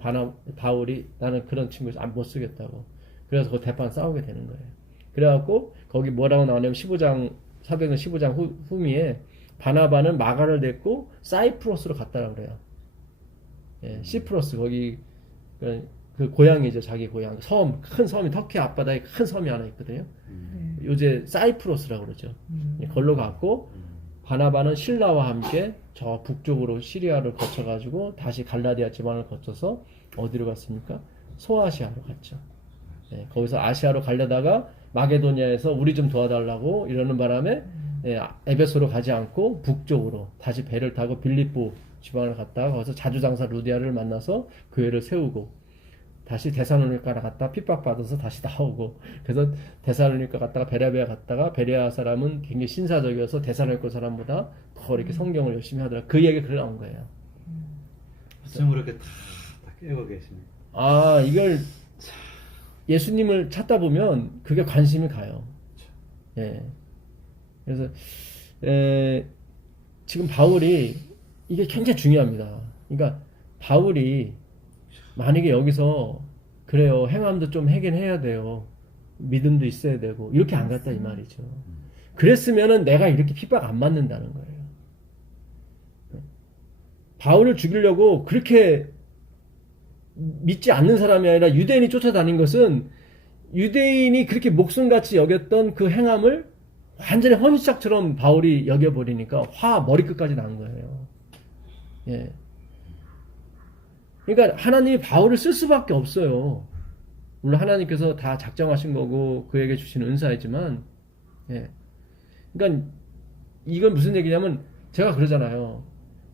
바울이 나는 그런 친구 못 쓰겠다고. 그래서 그 대판 싸우게 되는 거예요. 그래갖고 거기 뭐라고 나오냐면 15장 사도행전 15장 후미에 바나바는 마가를 데리고 사이프러스로 갔다라고 그래요. 예, 시프러스 거기 그 고향이죠. 자기 고향 섬, 큰 섬이 터키 앞바다에 큰 섬이 하나 있거든요. 네. 요새 사이프러스라고 그러죠. 걸로 갔고 바나바는 신라와 함께 저 북쪽으로 시리아를 거쳐가지고 다시 갈라디아 지방을 거쳐서 어디로 갔습니까? 소아시아로 갔죠. 예, 거기서 아시아로 가려다가 마게도니아에서 우리 좀 도와달라고 이러는 바람에 예, 에베소로 가지 않고 북쪽으로 다시 배를 타고 빌립보 지방을 갔다가 거기서 자주장사 루디아를 만나서 교회를 세우고 다시 데살로니가를 갔다 핍박받아서 다시 나오고 그래서 데살로니가 갔다가 베레아 갔다가 베레아 사람은 굉장히 신사적이어서 데살로니가 사람보다 더 이렇게 성경을 열심히 하더라. 그 얘기 그래 나온 거예요. 어쩜 그렇게 다 깨고 계십니까? 아 이걸 예수님을 찾다 보면 그게 관심이 가요. 예. 그래서 지금 바울이 이게 굉장히 중요합니다. 그러니까 바울이 만약에 여기서 그래요 행함도 좀 하긴 해야 돼요. 믿음도 있어야 되고 이렇게 안 갔다 이 말이죠. 그랬으면은 내가 이렇게 핍박 안 맞는다는 거예요. 바울을 죽이려고 그렇게 믿지 않는 사람이 아니라 유대인이 쫓아다닌 것은 유대인이 그렇게 목숨같이 여겼던 그 행함을 완전히 헌시짝처럼 바울이 여겨버리니까 화 머리끝까지 난 거예요. 예. 그러니까 하나님이 바울을 쓸 수밖에 없어요. 물론 하나님께서 다 작정하신 거고 그에게 주신 은사이지만, 예. 그러니까 이건 무슨 얘기냐면 제가 그러잖아요.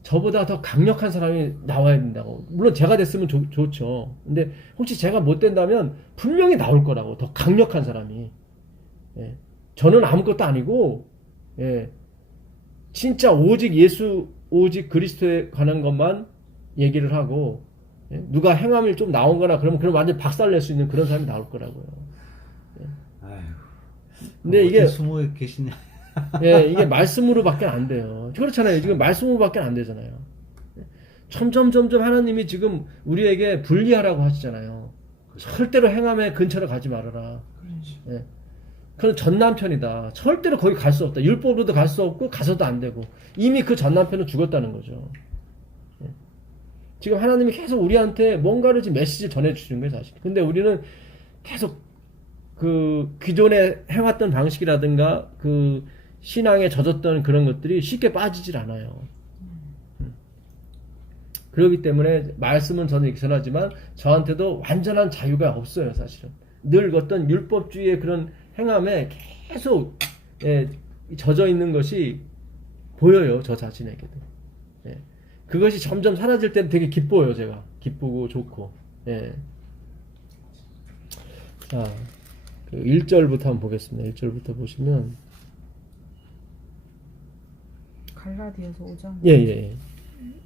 저보다 더 강력한 사람이 나와야 된다고. 물론 제가 됐으면 좋죠. 근데 혹시 제가 못 된다면 분명히 나올 거라고. 더 강력한 사람이. 예. 저는 아무것도 아니고, 예. 진짜 오직 예수, 오직 그리스도에 관한 것만 얘기를 하고, 예. 누가 행함이 좀 나오거나 그러면 완전 박살낼 수 있는 그런 사람이 나올 거라고요. 예. 아유. 근데 이게 숨어 계시냐? 예, 이게 말씀으로밖에 안 돼요. 그렇잖아요. 지금 말씀으로밖에 안 되잖아요. 점점 하나님이 지금 우리에게 분리하라고 하시잖아요. 절대로 행함의 근처로 가지 말아라. 예. 그건 전 남편이다. 절대로 거기 갈 수 없다. 율법으로도 갈 수 없고 가서도 안 되고 이미 그 전 남편은 죽었다는 거죠. 예. 지금 하나님이 계속 우리한테 뭔가를 지금 메시지를 전해주시는 거예요, 사실. 근데 우리는 계속 그 기존에 해왔던 방식이라든가 그 신앙에 젖었던 그런 것들이 쉽게 빠지질 않아요. 그렇기 때문에 말씀은 저는 이렇게 전하지만 저한테도 완전한 자유가 없어요, 사실은. 늘 어떤 율법주의의 그런 행함에 계속 젖어 있는 것이 보여요, 저 자신에게도. 예. 그것이 점점 사라질 때는 되게 기뻐요, 제가. 기쁘고 좋고. 예. 자, 그 1절부터 한번 보겠습니다. 1절부터 보시면 갈라디아서 5장. 예.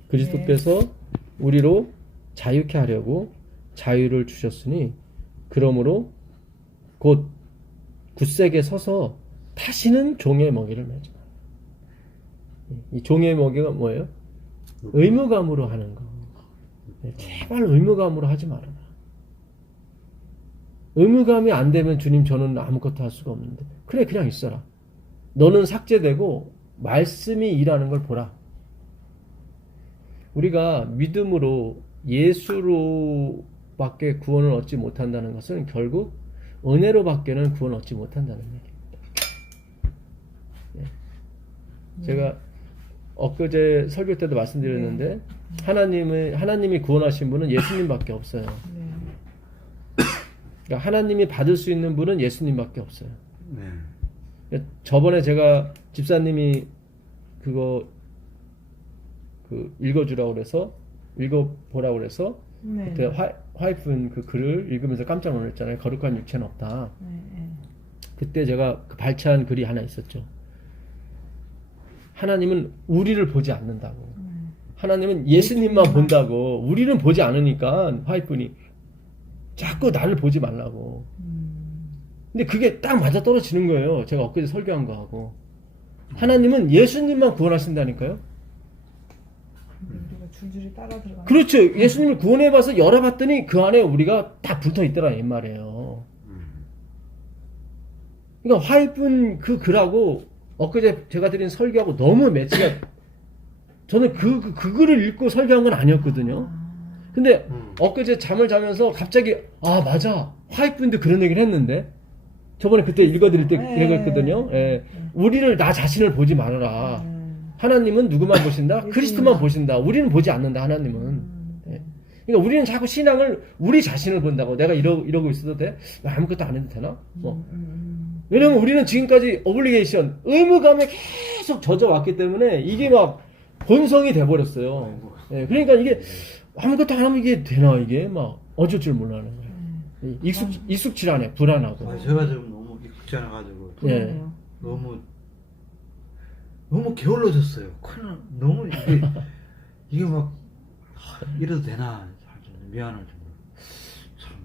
그리스도께서 우리로 자유케 하려고 자유를 주셨으니 그러므로 곧 굳세게 서서 다시는 종의 먹이를 매지 마라. 이 종의 먹이가 뭐예요? 의무감으로 하는 거. 제발 의무감으로 하지 말아라. 의무감이 안 되면 주님 저는 아무것도 할 수가 없는데 그래 그냥 있어라. 너는 삭제되고 말씀이 일하는 걸 보라. 우리가 믿음으로 예수로밖에 구원을 얻지 못한다는 것은 결국 은혜로밖에는 구원을 얻지 못한다는 얘기입니다. 제가 엊그제 설교 때도 말씀드렸는데 하나님이 구원하신 분은 예수님밖에 없어요. 그러니까 하나님이 받을 수 있는 분은 예수님밖에 없어요. 저번에 제가 집사님이 그거 읽어주라고 그래서 읽어보라고 그래서 그때 화이프는 그 글을 읽으면서 깜짝 놀랐잖아요. 거룩한 육체는 없다. 그때 제가 그 발췌한 글이 하나 있었죠. 하나님은 우리를 보지 않는다고. 하나님은 예수님만 본다고. 우리는 보지 않으니까 화이프니 자꾸 나를 보지 말라고. 근데 그게 딱 맞아 떨어지는 거예요. 제가 엊그제 설교한 거하고. 하나님은 예수님만 구원하신다니까요. 우리가 줄줄이 따라 들어가. 그렇죠. 예수님을 구원해봐서 열어봤더니 그 안에 우리가 다 붙어있더라 이 말이에요. 그러니까 화이픈 그 글하고 엊그제 제가 드린 설교하고 너무 매치가. 저는 그 글을 읽고 설교한 건 아니었거든요. 근데 엊그제 잠을 자면서 갑자기 아 맞아 화이픈도 그런 얘기를 했는데 저번에 그때 읽어드릴 때 그랬거든요. 우리를 나 자신을 보지 말아라. 하나님은 누구만 보신다? 그리스도만 보신다. 우리는 보지 않는다. 하나님은. 그러니까 우리는 자꾸 신앙을 우리 자신을 본다고. 내가 이러고 있어도 돼? 아무것도 안 해도 되나? 왜냐면 우리는 지금까지 오블리게이션 의무감에 계속 젖어왔기 때문에 이게 막 본성이 돼버렸어요. 그러니까 이게 아무것도 안 하면 이게 되나 이게 막 어쩔 줄 몰라는 거예요. 익숙치 않아요. 불안하고. 제가 좀 너무 익숙지 않아가지고 너무 게을러졌어요. 너무 이게 막 이래도 되나 미안할 정도. 참.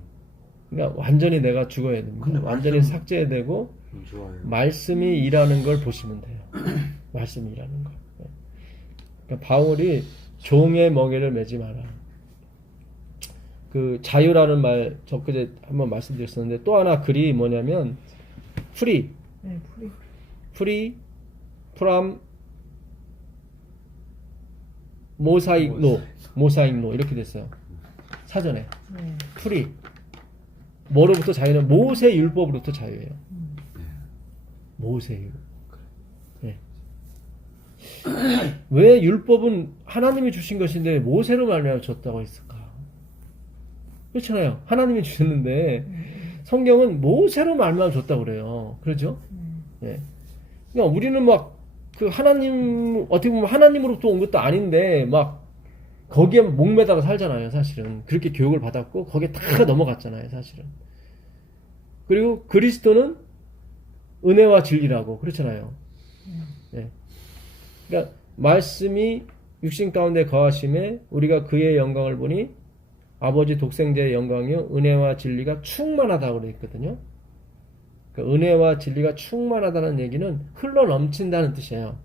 그러니까 완전히 내가 죽어야 됩니다. 근데 완전히 삭제해야 되고 좋아요. 말씀이 일하는 걸 보시면 돼요. 말씀이 일하는 거. 그러니까 바울이 종의 멍에를 매지 마라. 그 자유라는 말 저그제 한번 말씀드렸었는데 또 하나 글이 뭐냐면 free from 모사익 노 이렇게 됐어요. 사전에 free 뭐로부터 자유는 모세 율법으로부터 자유예요. 모세 율법. 왜 율법은 하나님이 주신 것인데 모세로 말미암아 줬다고 했을까? 그렇잖아요. 하나님이 주셨는데 성경은 모세로 말미암아 줬다고 그래요. 그렇죠? 그러니까 우리는 막 그 하나님 어떻게 보면 하나님으로부터 온 것도 아닌데 막 거기에 목매다가 살잖아요. 사실은 그렇게 교육을 받았고 거기에 다 넘어갔잖아요. 사실은. 그리고 그리스도는 은혜와 진리라고 그렇잖아요. 그러니까 말씀이 육신 가운데 거하심에 우리가 그의 영광을 보니 아버지 독생자의 영광이요 은혜와 진리가 충만하다고 그랬거든요. 그러니까 은혜와 진리가 충만하다는 얘기는 흘러 넘친다는 뜻이에요.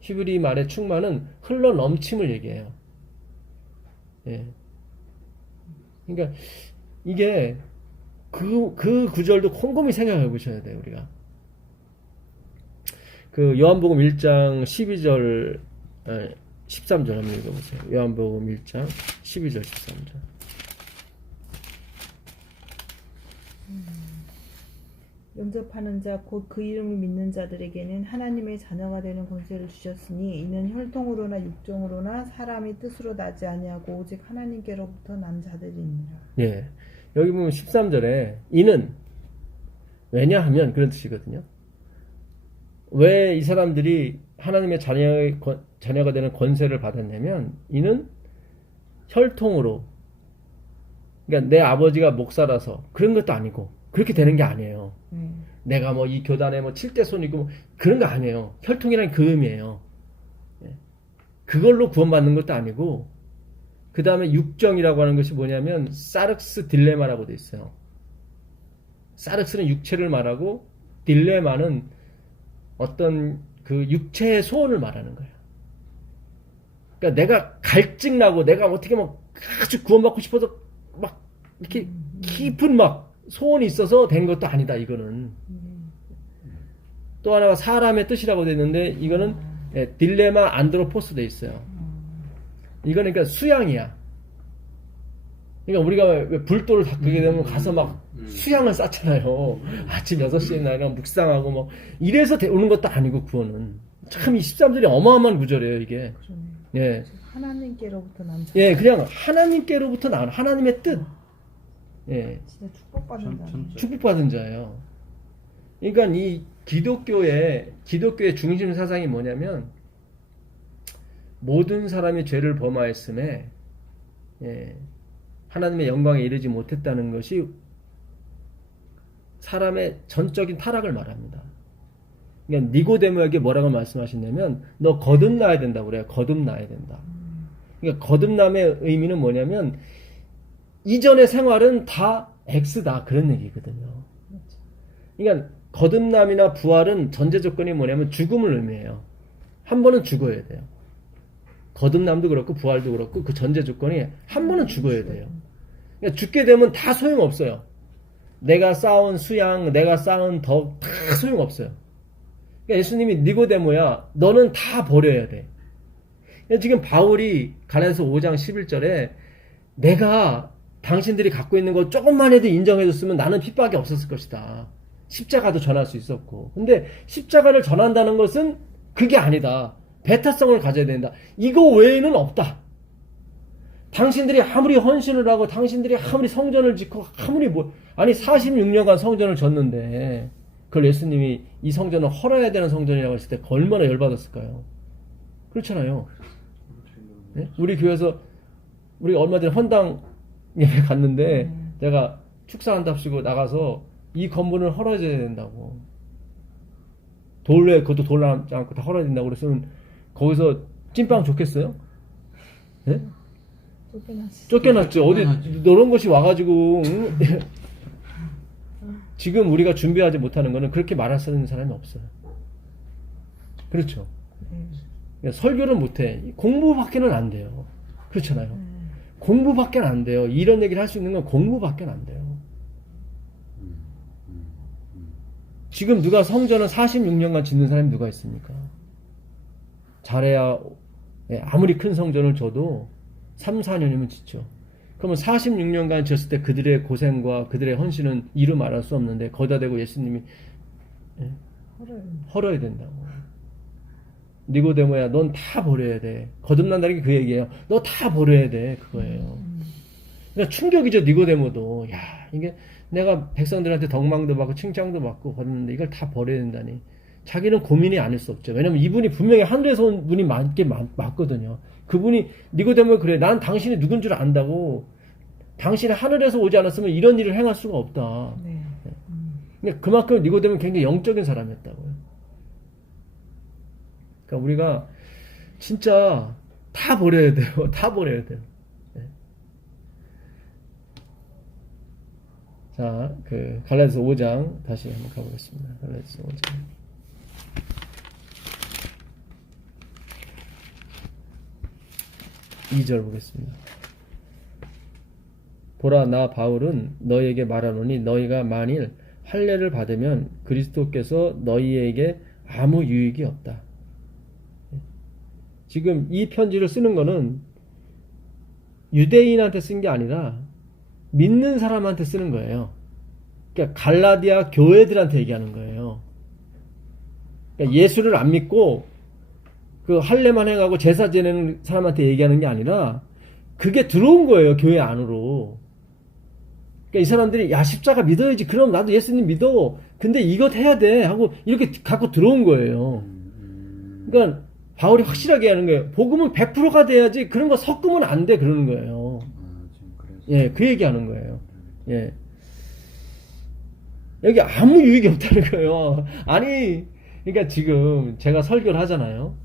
히브리 말의 충만은 흘러 넘침을 얘기해요. 그러니까 이게 그 구절도 곰곰이 생각해 보셔야 돼요. 우리가 그 요한복음 1장 12절 13절 한번 읽어보세요. 요한복음 1장 12절 13절. 영접하는 자 곧 그 이름을 믿는 자들에게는 하나님의 자녀가 되는 권세를 주셨으니 이는 혈통으로나 육정으로나 사람의 뜻으로 나지 아니하고 오직 하나님께로부터 난 자들이니라. 예. 여기 보면 13절에 이는 왜냐하면 그런 뜻이거든요. 왜 이 사람들이 하나님의 자녀가 되는 권세를 받았냐면 이는 혈통으로 그러니까 내 아버지가 목사라서 그런 것도 아니고 그렇게 되는 게 아니에요. 내가 뭐 이 교단에 뭐 7대 손이고 뭐 그런 거 아니에요. 혈통이란 그 의미예요. 그걸로 구원받는 것도 아니고 그 다음에 육정이라고 하는 것이 뭐냐면 사륵스 딜레마라고 돼 있어요. 사륵스는 육체를 말하고 딜레마는 어떤 그 육체의 소원을 말하는 거예요. 그러니까 내가 갈증 나고 내가 어떻게 막 아주 구원받고 싶어서 막 이렇게 깊은 막 소원이 있어서 된 것도 아니다. 이거는 또 하나가 사람의 뜻이라고 되어 있는데 이거는 예, 딜레마 안드로포스 돼 있어요. 이거는 그러니까 수양이야. 그러니까 우리가 왜 불도를 닦게 되면 가서 막 수양을 쌓잖아요. 아침 6시에 나랑 묵상하고 뭐 이래서 오는 것도 아니고 구원은 참 이 13절이 어마어마한 구절이에요 이게. 그러네. 예, 하나님께로부터 난 예, 그냥 하나님께로부터 나온 하나님의 뜻. 예, 진짜 축복받은 자. 축복받은 자예요. 그러니까 이 기독교의 중심 사상이 뭐냐면 모든 사람이 죄를 범하였음에 예, 하나님의 영광에 이르지 못했다는 것이 사람의 전적인 타락을 말합니다. 그러니까 니고데모에게 뭐라고 말씀하시냐면 너 거듭나야 된다고 그래요. 거듭나야 된다. 그러니까 거듭남의 의미는 뭐냐면 이전의 생활은 다 X다 그런 얘기거든요. 그러니까 거듭남이나 부활은 전제 조건이 뭐냐면 죽음을 의미해요. 한 번은 죽어야 돼요. 거듭남도 그렇고 부활도 그렇고 그 전제 조건이 한 번은 죽어야 돼요. 그러니까 죽게 되면 다 소용없어요. 내가 쌓은 수양, 내가 쌓은 덕 다 소용없어요. 그러니까 예수님이 니고데모야 너는 다 버려야 돼. 그러니까 지금 바울이 갈라디아서 5장 11절에 내가 당신들이 갖고 있는 거 조금만 해도 인정해줬으면 나는 핍박이 없었을 것이다. 십자가도 전할 수 있었고. 근데 십자가를 전한다는 것은 그게 아니다. 배타성을 가져야 된다. 이거 외에는 없다. 당신들이 아무리 헌신을 하고 당신들이 아무리 성전을 짓고 아무리 아니 46년간 성전을 졌는데 그걸 예수님이 이 성전은 헐어야 되는 성전이라고 했을 때 얼마나 열받았을까요? 그렇잖아요. 네? 우리 교회에서 우리 얼마 전에 헌당 예배 갔는데 제가 축사한답시고 나가서 이 건물을 헐어줘야 된다고. 돌에 그것도 돌 남지 않고 다 헐어야 된다고 그랬으면 거기서 찐빵 좋겠어요? 네? 쫓겨났죠. 어디 이런 것이 와가지고 지금 우리가 준비하지 못하는 거는 그렇게 말할 수 있는 사람이 없어요. 그렇죠. 설교를 못해. 공부밖에는 안 돼요. 그렇잖아요. 공부밖에 안 돼요. 이런 얘기를 할 수 있는 건 공부밖에 안 돼요. 지금 누가 성전을 46년간 짓는 사람이 누가 있습니까? 잘해야 아무리 큰 성전을 줘도 3, 4년이면 짓죠. 그러면 46년간 지었을 때 그들의 고생과 그들의 헌신은 이루 말할 수 없는데 거기다 대고 예수님이 헐어야 된다고. 니고데모야 넌 다 버려야 돼. 거듭난다는 게 그 얘기예요. 너 다 버려야 돼. 그거예요. 그러니까 충격이죠. 니고데모도. 야 이게 내가 백성들한테 덕망도 받고 칭찬도 받고 그랬는데 이걸 다 버려야 된다니. 자기는 고민이 아닐 수 없죠. 왜냐면 이분이 분명히 하늘에서 온 분이 맞거든요. 그분이 니고데모 그래. 난 당신이 누군 줄 안다고. 당신이 하늘에서 오지 않았으면 이런 일을 행할 수가 없다. 네. 근데 그만큼 니고데모는 굉장히 영적인 사람이었다고요. 그러니까 우리가 진짜 다 버려야 돼요. 다 버려야 돼요. 네. 자, 그 갈라디아서 5장 다시 한번 가보겠습니다. 갈라디아서 5장. 이 절 보겠습니다. 보라 나 바울은 너희에게 말하노니 너희가 만일 할례를 받으면 그리스도께서 너희에게 아무 유익이 없다. 지금 이 편지를 쓰는 거는 유대인한테 쓴 게 아니라 믿는 사람한테 쓰는 거예요. 그러니까 갈라디아 교회들한테 얘기하는 거예요. 그러니까 예수를 안 믿고 그 할례만 해가고 제사 지내는 사람한테 얘기하는 게 아니라 그게 들어온 거예요. 교회 안으로. 그러니까 이 사람들이 야 십자가 믿어야지. 그럼 나도 예수님 믿어. 근데 이것 해야 돼 하고 이렇게 갖고 들어온 거예요. 그러니까 바울이 확실하게 하는 거예요. 복음은 100%가 돼야지 그런 거 섞으면 안 돼 그러는 거예요. 예, 그 얘기하는 거예요. 예, 여기 아무 유익이 없다는 거예요. 아니, 그러니까 지금 제가 설교를 하잖아요.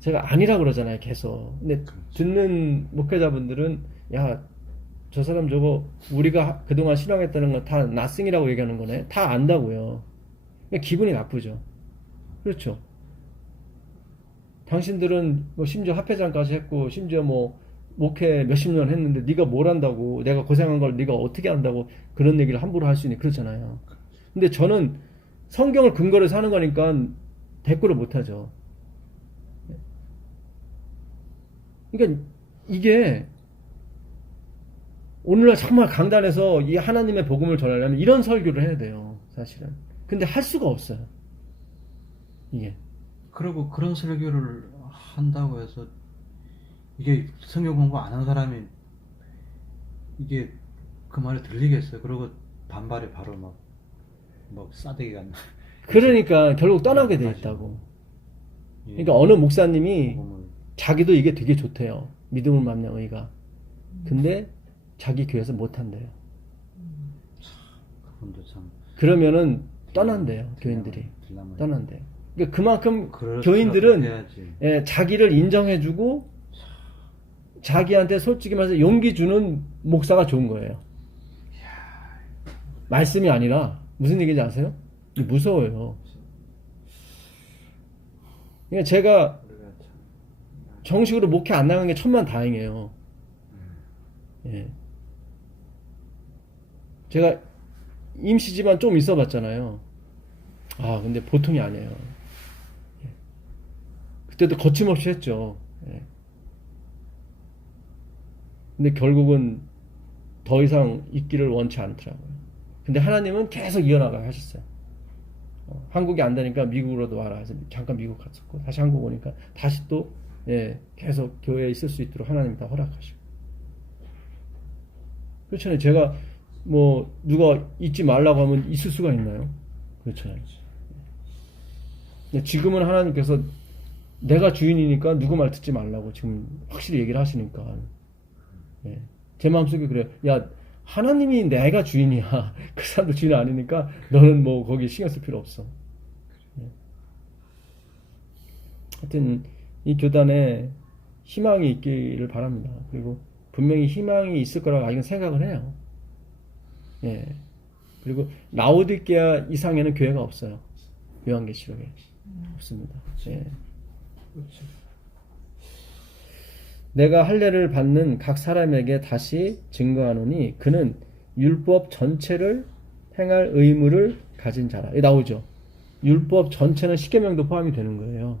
제가 아니라고 그러잖아요, 계속. 근데 듣는 목회자분들은 야, 저 사람 저거 우리가 그동안 신앙했다는 건 다 나싱이라고 얘기하는 거네. 다 안다고요. 그러니까 기분이 나쁘죠. 그렇죠. 당신들은 뭐 심지어 합회장까지 했고 심지어 뭐 목회 몇십 년 했는데 네가 뭘 안다고 내가 고생한 걸 네가 어떻게 안다고 그런 얘기를 함부로 할 수 있니 그렇잖아요. 근데 저는 성경을 근거로 사는 거니까 100%를 못하죠. 그러니까 이게 오늘날 정말 강단에서 이 하나님의 복음을 전하려면 이런 설교를 해야 돼요, 사실은. 근데 할 수가 없어요. 이게. 그리고 그런 설교를 한다고 해서 이게 성경 공부 안 한 사람이 이게 그 말이 들리겠어요. 그리고 반발이 바로 막 싸대기가 나. 그러니까 결국 떠나게 돼 있다고. 그러니까 어느 목사님이 자기도 이게 되게 좋대요. 믿음을 만난 의가. 근데 자기 교회에서 못 한대요. 그분도 참. 그러면은 떠난대요, 교인들이. 떠난대요. 그러니까 그만큼 그럴 교인들은 해야지. 예, 자기를 인정해주고 자기한테 솔직히 말해서 용기 주는 목사가 좋은 거예요. 말씀이 아니라 무슨 얘기인지 아세요? 무서워요. 그러니까 제가 정식으로 목회 안 나간 게 천만다행이에요. 예. 제가 임시지만 좀 있어봤잖아요. 아, 근데 보통이 아니에요. 예. 그때도 거침없이 했죠. 예. 근데 결국은 더 이상 있기를 원치 않더라고요. 근데 하나님은 계속 이어나가게 하셨어요. 한국이 안 되니까 미국으로도 와라 해서 잠깐 미국 갔었고 다시 한국 오니까 다시 또 예, 계속 교회에 있을 수 있도록 하나님이 다 허락하시고. 그렇잖아요. 제가 뭐 누가 있지 말라고 하면 있을 수가 있나요? 그렇잖아요. 지금은 하나님께서 내가 주인이니까 누구 말 듣지 말라고 지금 확실히 얘기를 하시니까 예. 제 마음속에 그래요. 야, 하나님이 내가 주인이야. 그 사람도 주인 아니니까 너는 뭐 거기 신경 쓸 필요 없어. 예. 하여튼 이 교단에 희망이 있기를 바랍니다. 그리고 분명히 희망이 있을 거라고 아직은 생각을 해요. 예. 그리고 라오디게아 이상에는 교회가 없어요. 요한계시록에 없습니다. 예. 그렇죠. 내가 할례를 받는 각 사람에게 다시 증거하노니 그는 율법 전체를 행할 의무를 가진 자라. 이게 나오죠. 율법 전체는 십계명도 포함이 되는 거예요.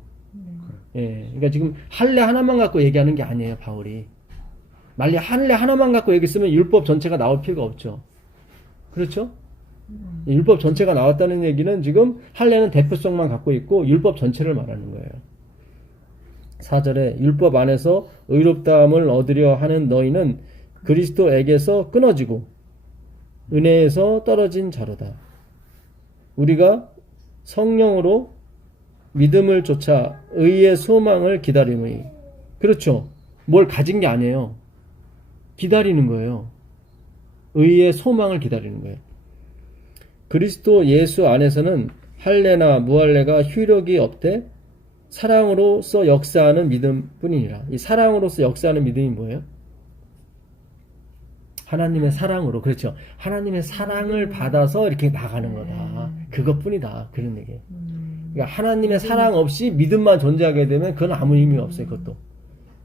예, 그러니까 지금 할례 하나만 갖고 얘기하는 게 아니에요, 바울이. 만약 할례 하나만 갖고 얘기했으면 율법 전체가 나올 필요가 없죠. 그렇죠? 율법 전체가 나왔다는 얘기는 지금 할례는 대표성만 갖고 있고 율법 전체를 말하는 거예요. 4절에 율법 안에서 의롭다함을 얻으려 하는 너희는 그리스도에게서 끊어지고 은혜에서 떨어진 자로다. 우리가 성령으로 믿음을 쫓아 의의 소망을 기다림이. 그렇죠. 뭘 가진 게 아니에요. 기다리는 거예요. 의의 소망을 기다리는 거예요. 그리스도 예수 안에서는 할례나 무할례가 효력이 없되 사랑으로서 역사하는 믿음뿐이니라. 이 사랑으로서 역사하는 믿음이 뭐예요? 하나님의 사랑으로. 그렇죠. 하나님의 사랑을 받아서 이렇게 나가는 거다. 그것뿐이다. 그런 얘기예요. 그러니까 하나님의 사랑 없이 믿음만 존재하게 되면 그건 아무 의미가 없어요. 그것도.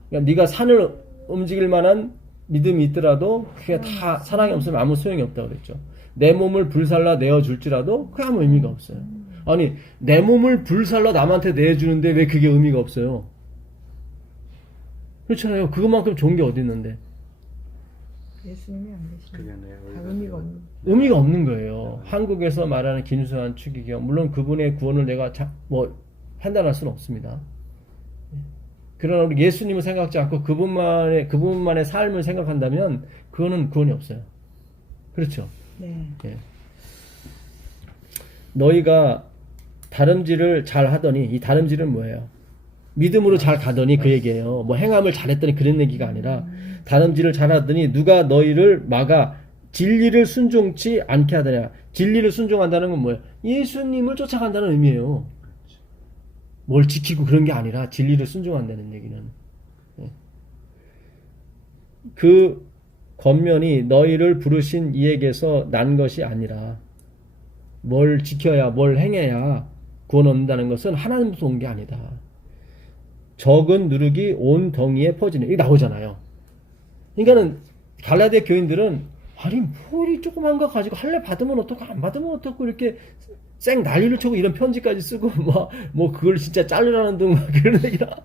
그러니까 네가 산을 움직일 만한 믿음이 있더라도 그게 다 사랑이 없으면 아무 소용이 없다고 그랬죠. 내 몸을 불살라 내어줄지라도 그게 아무 의미가 없어요. 아니, 내 몸을 불살라 남한테 내주는데 왜 그게 의미가 없어요? 그렇잖아요. 그것만큼 좋은 게 어디 있는데. 예수님이 안 계시면 의미가 없는 거예요. 한국에서 말하는 김수환 추기경, 물론 그분의 구원을 내가 판단할 수는 없습니다. 그러나 우리 예수님을 생각하지 않고 그분만의 삶을 생각한다면 그거는 구원이 없어요. 그렇죠? 네. 예. 너희가 다름질을 잘 하더니, 이 다름질은 뭐예요? 믿음으로 잘 가더니 그 얘기예요. 뭐 행함을 잘했더니 그런 얘기가 아니라 다름질을 잘 하더니 누가 너희를 막아 진리를 순종치 않게 하더냐. 진리를 순종한다는 건 뭐예요? 예수님을 쫓아간다는 의미예요. 뭘 지키고 그런 게 아니라 진리를 순종한다는 얘기는. 그 권면이 너희를 부르신 이에게서 난 것이 아니라 뭘 지켜야 뭘 행해야 구원 얻는다는 것은 하나님부터 온 게 아니다. 적은 누룩이 온 덩이에 퍼지는. 이게 나오잖아요. 그러니까는 갈라디아 교인들은 아니 뭘 조그만 거 가지고 할례 받으면 어떻고 안 받으면 어떻고 이렇게 쌩 난리를 치고 이런 편지까지 쓰고 뭐 그걸 진짜 자르라는 둥 막 그런 얘기라.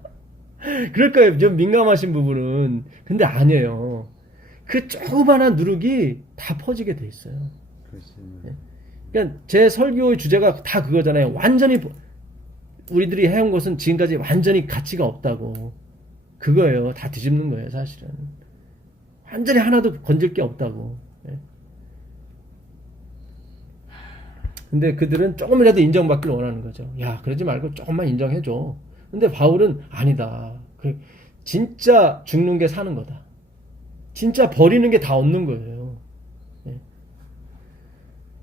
그럴 거예요. 좀 민감하신 부분은. 근데 아니에요. 그 조그만한 누룩이 다 퍼지게 돼 있어요. 그렇습니다. 그러니까 제 설교의 주제가 다 그거잖아요. 완전히 우리들이 해온 것은 지금까지 완전히 가치가 없다고. 그거예요. 다 뒤집는 거예요, 사실은. 완전히 하나도 건질 게 없다고. 예. 근데 그들은 조금이라도 인정받기를 원하는 거죠. 야, 그러지 말고 조금만 인정해줘. 근데 바울은 아니다. 진짜 죽는 게 사는 거다. 진짜 버리는 게 다 얻는 거예요. 예.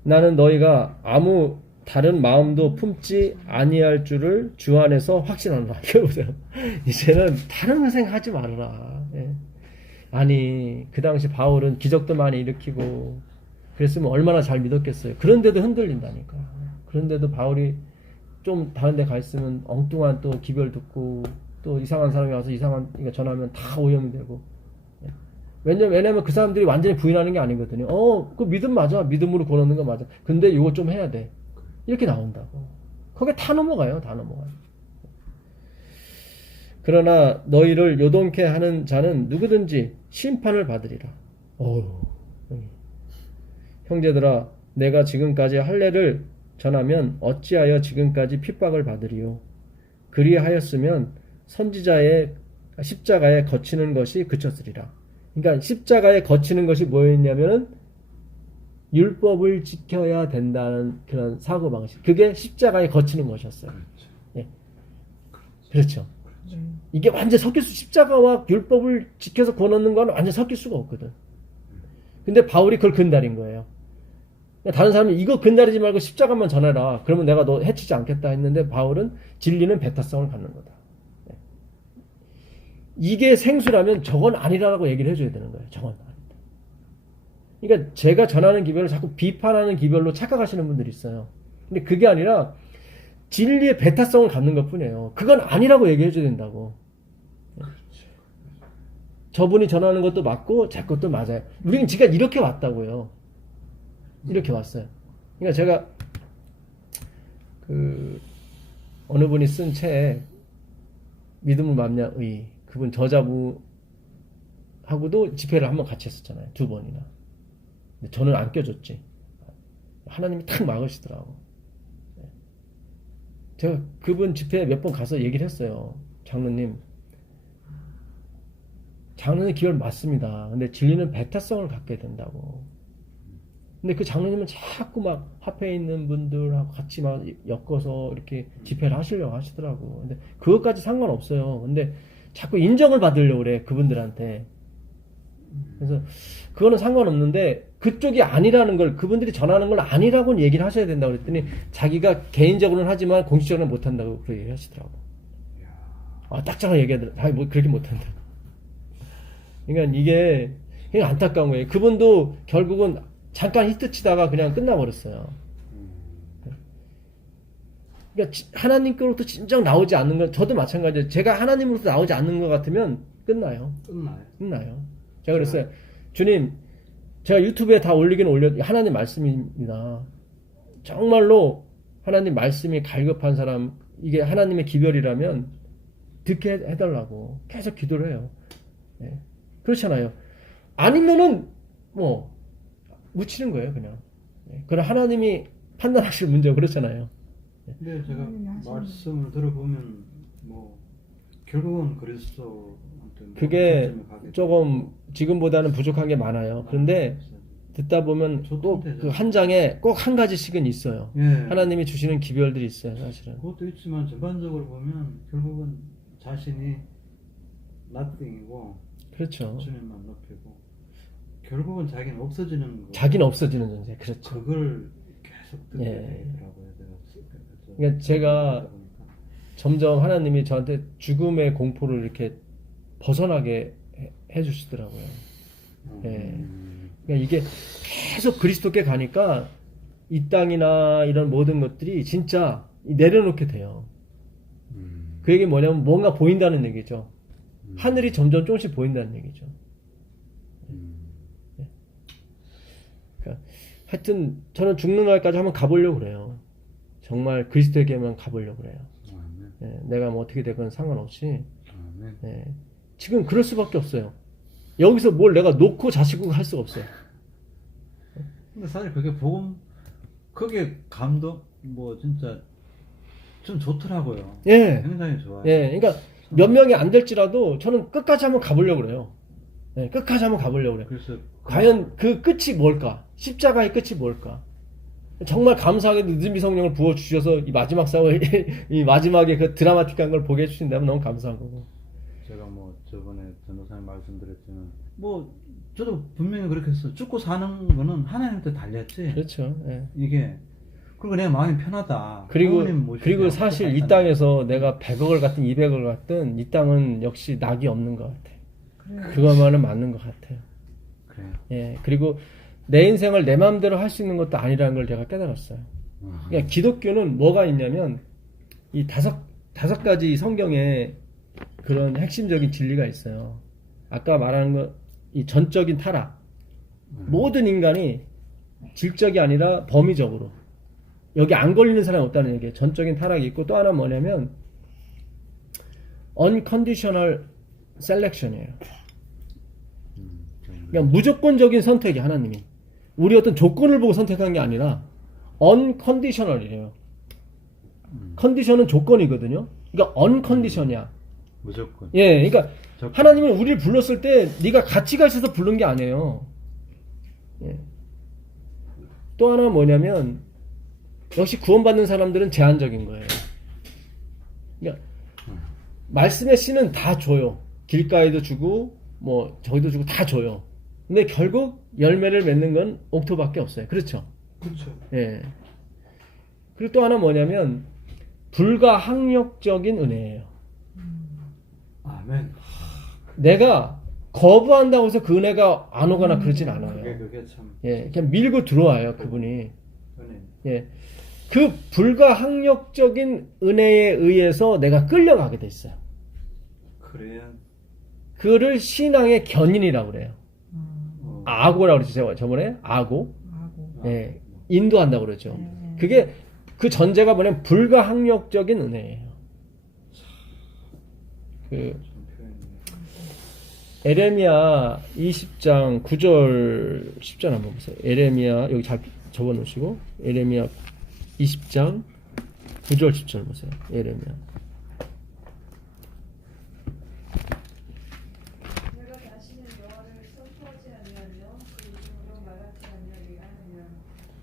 나는 너희가 아무 다른 마음도 품지 아니할 줄을 주 안에서 확신한다. 이거 보세요. 이제는 다른 생각하지 말아라. 예. 아니 그 당시 바울은 기적도 많이 일으키고 그랬으면 얼마나 잘 믿었겠어요. 그런데도 흔들린다니까. 그런데도 바울이 좀 다른 데 가 있으면 엉뚱한 또 기별 듣고 또 이상한 사람이 와서 이상한 이거 전하면 다 오염이 되고. 왜냐면 그 사람들이 완전히 부인하는 게 아니거든요. 그 믿음 맞아. 믿음으로 권하는 거 맞아. 근데 이거 좀 해야 돼. 이렇게 나온다고. 거기에 다 넘어가요. 다 넘어가요. 그러나 너희를 요동케 하는 자는 누구든지 심판을 받으리라. 형제들아, 내가 지금까지 할례를 전하면 어찌하여 지금까지 핍박을 받으리요. 그리하였으면 선지자의 십자가에 거치는 것이 그쳤으리라. 그러니까 십자가에 거치는 것이 뭐였냐면은 율법을 지켜야 된다는 그런 사고방식. 그게 십자가에 거치는 것이었어요. 그렇죠. 예. 그렇죠. 이게 완전 섞일 십자가와 율법을 지켜서 권하는 건 완전 섞일 수가 없거든. 근데 바울이 그걸 근달인 거예요. 다른 사람이 이거 근달이지 말고 십자가만 전해라. 그러면 내가 너 해치지 않겠다 했는데 바울은 진리는 배타성을 갖는 거다. 예. 이게 생수라면 저건 아니라고 얘기를 해줘야 되는 거예요. 저건 아니다. 그러니까 제가 전하는 기별을 자꾸 비판하는 기별로 착각하시는 분들이 있어요. 근데 그게 아니라 진리의 배타성을 갖는 것 뿐이에요. 그건 아니라고 얘기해 줘야 된다고. 저분이 전하는 것도 맞고 제 것도 맞아요. 우리는 지금 이렇게 왔다고요. 이렇게 왔어요. 그러니까 제가 어느 분이 쓴 책에 믿음을 맘냐 의 그분 저자분하고도 집회를 한번 같이 했었잖아요. 2번이나. 근데 저는 안 껴줬지. 하나님이 탁 막으시더라고. 제가 그분 집회에 몇 번 가서 얘기를 했어요. 장로님 기별 맞습니다. 근데 진리는 배타성을 갖게 된다고. 근데 그 장로님은 자꾸 막 합해 있는 분들하고 같이 막 엮어서 이렇게 집회를 하시려고 하시더라고. 근데 그것까지 상관없어요. 근데 자꾸 인정을 받으려고 그래, 그분들한테. 그래서 그거는 상관없는데 그쪽이 아니라는 걸 그분들이 전하는 걸 아니라고는 얘기를 하셔야 된다고 그랬더니 자기가 개인적으로는 하지만 공식적으로는 못한다고 그렇게 얘기하시더라고. 딱 잘라 얘기하더라고. 뭐 그렇게 못한다. 그러니까 이게 그냥 안타까운 거예요. 그분도 결국은 잠깐 히트 치다가 그냥 끝나버렸어요. 그러니까 하나님께로부터 진정 나오지 않는 건 저도 마찬가지예요. 제가 하나님으로부터 나오지 않는 것 같으면 끝나요. 끝나요. 제가 그랬어요. 주님, 제가 유튜브에 다 하나님 말씀입니다. 정말로 하나님 말씀이 갈급한 사람, 이게 하나님의 기별이라면 듣게 해달라고 계속 기도를 해요. 네. 그렇잖아요. 아니면은 뭐 묻히는 거예요, 그냥. 네. 그럼 하나님이 판단하실 문제가 그렇잖아요. 근데 제가 말씀을 들어보면 뭐 결국은 그리스도한테 그게 조금 지금보다는 부족한 게 많아요. 그런데 듣다 보면 꼭 그 한 장에 꼭 한 가지씩은 있어요. 예. 하나님이 주시는 기별들이 있어요, 사실은. 그것도 있지만 전반적으로 보면 결국은 자신이 nothing이고 그렇죠. 주님만 높이고 결국은 자기는 없어지는 거. 자기는 없어지는 존재. 그렇죠. 그걸 계속 듣게 예. 되더라고요. 그러니까 제가 점점 하나님이 저한테 죽음의 공포를 이렇게 벗어나게 해주시더라고요. 예. 그러니까 이게 계속 그리스도께 가니까 이 땅이나 이런 모든 것들이 진짜 내려놓게 돼요. 그 얘기 뭐냐면 뭔가 보인다는 얘기죠. 하늘이 점점 조금씩 보인다는 얘기죠. 그러니까 하여튼 저는 죽는 날까지 한번 가보려고 그래요. 정말 그리스도에게만 가보려고 그래요. 아멘. 예, 내가 뭐 어떻게 되건 상관없이. 아멘. 예, 지금 그럴 수밖에 없어요. 여기서 뭘 내가 놓고 자시고 할 수가 없어요. 근데 사실 그게 복음, 그게 감동, 뭐 진짜 좀 좋더라고요. 예, 굉장히 좋아요. 예, 그러니까 몇 명이 안 될지라도 저는 끝까지 한번 가보려고 그래요. 예, 끝까지 한번 가보려고 그래요. 그래서 과연 그 끝이 뭘까? 십자가의 끝이 뭘까? 정말 감사하게도 늦은비 성령을 부어주셔서 이 마지막 싸움을, 이 마지막에 그 드라마틱한 걸 보게 해주신다면 너무 감사한 거고. 제가 뭐 저번에 전도사님 말씀드렸지만 뭐 저도 분명히 그렇게 했어요. 죽고 사는 거는 하나님한테 달렸지. 그렇죠. 예. 이게 그리고 내 마음이 편하다. 그리고, 부모님 모시고 그리고 사실 이 살잖아요. 땅에서 내가 100억을 갖든 200억을 갖든 이 땅은 역시 낙이 없는 것 같아. 그래. 그것만은 맞는 것 같아요. 그래요. 예. 그리고 내 인생을 내 마음대로 할 수 있는 것도 아니라는 걸 제가 깨달았어요. 그러니까 기독교는 뭐가 있냐면 이 다섯 가지 성경에 그런 핵심적인 진리가 있어요. 아까 말하는 것, 이 전적인 타락. 모든 인간이 질적이 아니라 범위적으로. 여기 안 걸리는 사람이 없다는 얘기예요. 전적인 타락이 있고 또 하나 뭐냐면 unconditional selection이에요. 그러니까 무조건적인 선택이 하나님이. 우리 어떤 조건을 보고 선택한 게 아니라 unconditional이에요. 컨디션은 조건이거든요. 그러니까 uncondition이야. 무조건. 예, 그러니까 조건. 하나님은 우리를 불렀을 때 네가 가치가 있어서 부른 게 아니에요. 예. 또 하나 뭐냐면 역시 구원받는 사람들은 제한적인 거예요. 그러니까 말씀의 씨는 다 줘요. 길가에도 주고 뭐 저기도 주고 다 줘요. 근데 결국 열매를 맺는 건 옥토밖에 없어요. 그렇죠? 그렇죠. 예. 그리고 또 하나 뭐냐면 불가항력적인 은혜예요. 아멘. 내가 거부한다고 해서 그 은혜가 안 오거나 그러진 않아요. 그게 참. 예, 그냥 밀고 들어와요, 그분이. 은혜. 예. 그 불가항력적인 은혜에 의해서 내가 끌려가게 됐어요. 그래야. 그를 신앙의 견인이라고 그래요. 어. 아고라고 그러죠, 제가 저번에. 아고. 하고. 예. 인도한다고 그러죠. 네. 그게 그 전제가 뭐냐면 불가항력적인 은혜예요. 그 좀 표현이. 에레미야 20장 9절 10절 한번 보세요. 에레미야 여기 잘 적어 놓으시고 에레미야 20장 9절 10절 보세요. 에레미야. 내가 다시는 여호와를 선포하지 아니하며 그 이름으로 말하지 아니하리라 하며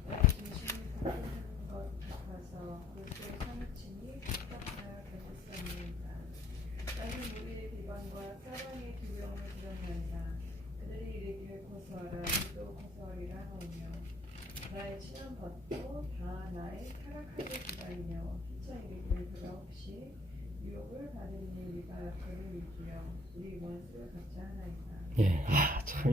나의 중심이 불편한 것 같아서 그것을 사무치니 답답하여 견딜 수 없느니라. 나는 무리의 비방과 사방의 두려움을 드러내리라. 그들이 이르기를 고소하라. 우리도 고소하리라 하오며 나의 친한 벗도 다 나의 타락하게 기다리며 피차 이르기를 그가 혹시 유혹을 받으니 우리가 그를 이기며 우리 원수를 갖지 하나이다. 예. 아, 참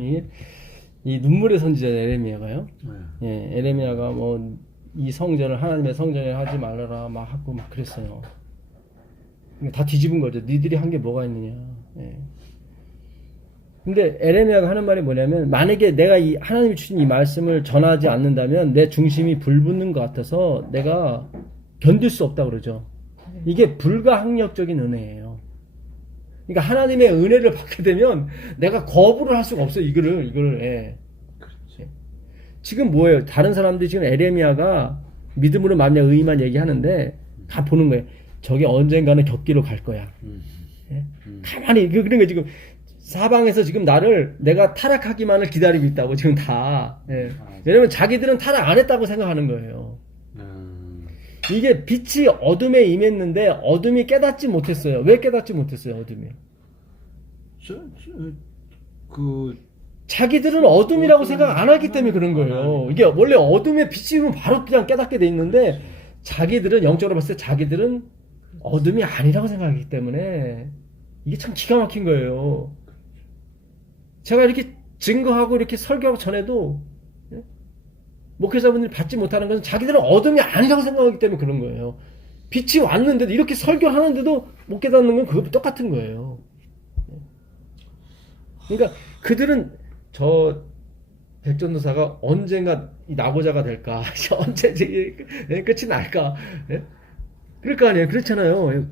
이 눈물의 선지자 에레미야가요. 네. 예. 에레미야가 뭐 이 성전을 하나님의 성전을 하지 말아라 막 하고 막 그랬어요. 다 뒤집은 거죠. 니들이 한 게 뭐가 있느냐. 예. 근데 에레미야가 하는 말이 뭐냐면 만약에 내가 이 하나님이 주신 이 말씀을 전하지 않는다면 내 중심이 불붙는 것 같아서 내가 견딜 수 없다 그러죠. 이게 불가항력적인 은혜예요. 그러니까 하나님의 은혜를 받게 되면 내가 거부를 할 수가 없어요. 이거를. 예. 그렇지. 지금 뭐예요? 다른 사람들이 지금 에레미야가 믿음으로 만약 의만 얘기하는데 다 보는 거예요. 저게 언젠가는 격기로 갈 거야. 예? 가만히 그러니까 지금 사방에서 지금 나를 내가 타락하기만을 기다리고 있다고 지금 다. 예. 왜냐면 자기들은 타락 안 했다고 생각하는 거예요. 이게 빛이 어둠에 임했는데 어둠이 깨닫지 못했어요. 왜 깨닫지 못했어요? 어둠이. 그 자기들은 어둠이라고 생각 안 하기 때문에 그런 거예요. 이게 원래 어둠에 빛이 오면 바로 그냥 깨닫게 돼 있는데 자기들은 영적으로 봤을 때 자기들은 어둠이 아니라고 생각하기 때문에 이게 참 기가 막힌 거예요. 제가 이렇게 증거하고 이렇게 설교하고 전에도 목회자분들이 받지 못하는 것은 자기들은 어둠이 아니라고 생각하기 때문에 그런 거예요. 빛이 왔는데도 이렇게 설교하는데도 못 깨닫는 건 그거 똑같은 거예요. 그러니까 그들은 백전도사가 언젠가 이 나고자가 될까? 언제 끝이 날까? 예? 그럴 거 아니에요. 그렇잖아요.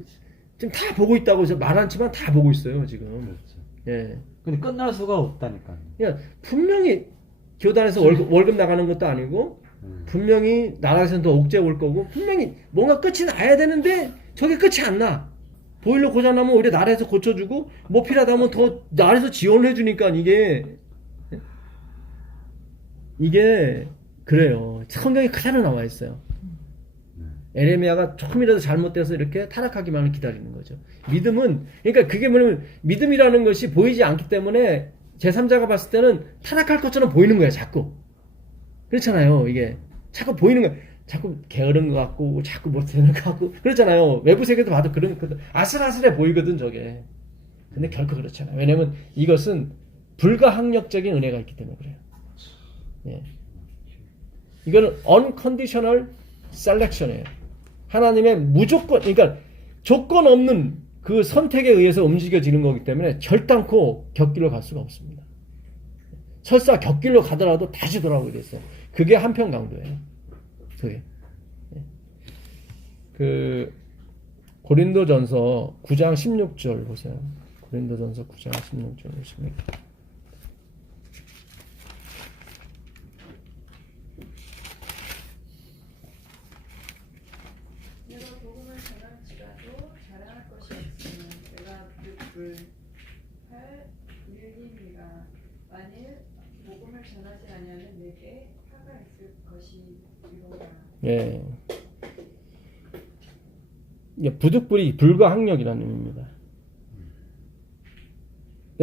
지금 다 보고 있다고 말 않지만 다 보고 있어요 지금. 그렇죠. 예. 근데 끝날 수가 없다니까. 그러니까 분명히 교단에서 월급 나가는 것도 아니고 분명히 나라에서는 더 옥죄 올 거고 분명히 뭔가 끝이 나야 되는데 저게 끝이 안 나. 보일러 고장 나면 오히려 나라에서 고쳐주고 뭐 필요하다면 더 나라에서 지원을 해주니까 이게 그래요. 성경에 그대로 나와 있어요. 에레미야가 조금이라도 잘못돼서 이렇게 타락하기만을 기다리는 거죠. 믿음은 그러니까 그게 뭐냐면 믿음이라는 것이 보이지 않기 때문에 제3자가 봤을 때는 타락할 것처럼 보이는 거야 자꾸. 그렇잖아요. 이게 자꾸 보이는 거야. 자꾸 게으른 것 같고 자꾸 못되는 것 같고 그렇잖아요. 외부 세계도 봐도 그런 거거든. 아슬아슬해 보이거든 저게. 근데 결코 그렇잖아요. 왜냐면 이것은 불가항력적인 은혜가 있기 때문에 그래요. 예. 이거는 unconditional selection이에요. 하나님의 무조건, 그러니까 조건 없는 그 선택에 의해서 움직여지는 거기 때문에 결단코 곁길로 갈 수가 없습니다. 설사 곁길로 가더라도 다시 돌아오게 됐어요. 그게 한편 강도예요. 그게. 그 고린도전서 9장 16절 보세요. 고린도전서 9장 16절 보십니까? 내가 복음을 전할지라도 자랑할 것이 없으면 내가 불할 일임이라. 만일 복음을 전하지 아니하면 내게 화가 있을 것이로라. 예. 이게 부득불이 불가항력이라는 의미입니다.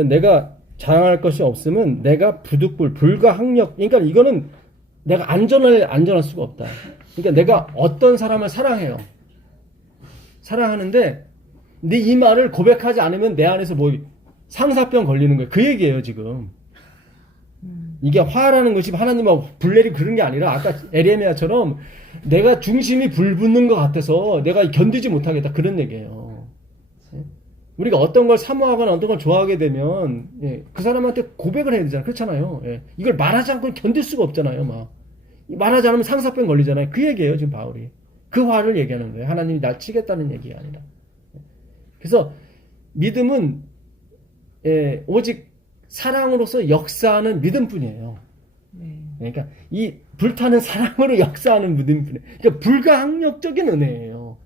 내가 자랑할 것이 없으면 내가 부득불 불가항력. 그러니까 이거는 내가 안전할 수가 없다. 그러니까 내가 어떤 사람을 사랑해요. 사랑하는데 네 이 말을 고백하지 않으면 내 안에서 뭐 상사병 걸리는 거예요. 그 얘기예요 지금. 이게 화라는 것이 하나님하고 불내리 그런 게 아니라 아까 에레미야처럼 내가 중심이 불붙는 것 같아서 내가 견디지 못하겠다 그런 얘기예요. 우리가 어떤 걸 사모하거나 어떤 걸 좋아하게 되면 그 사람한테 고백을 해야 되잖아요. 그렇잖아요. 이걸 말하지 않고 견딜 수가 없잖아요. 막 말하지 않으면 상사병 걸리잖아요. 그 얘기예요 지금 바울이. 그 화를 얘기하는 거예요. 하나님이 날 치겠다는 얘기가 아니라. 그래서 믿음은 오직 사랑으로서 역사하는 믿음뿐이에요. 그러니까 이 불타는 사랑으로 역사하는 믿음뿐이에요. 그러니까 불가항력적인 은혜예요.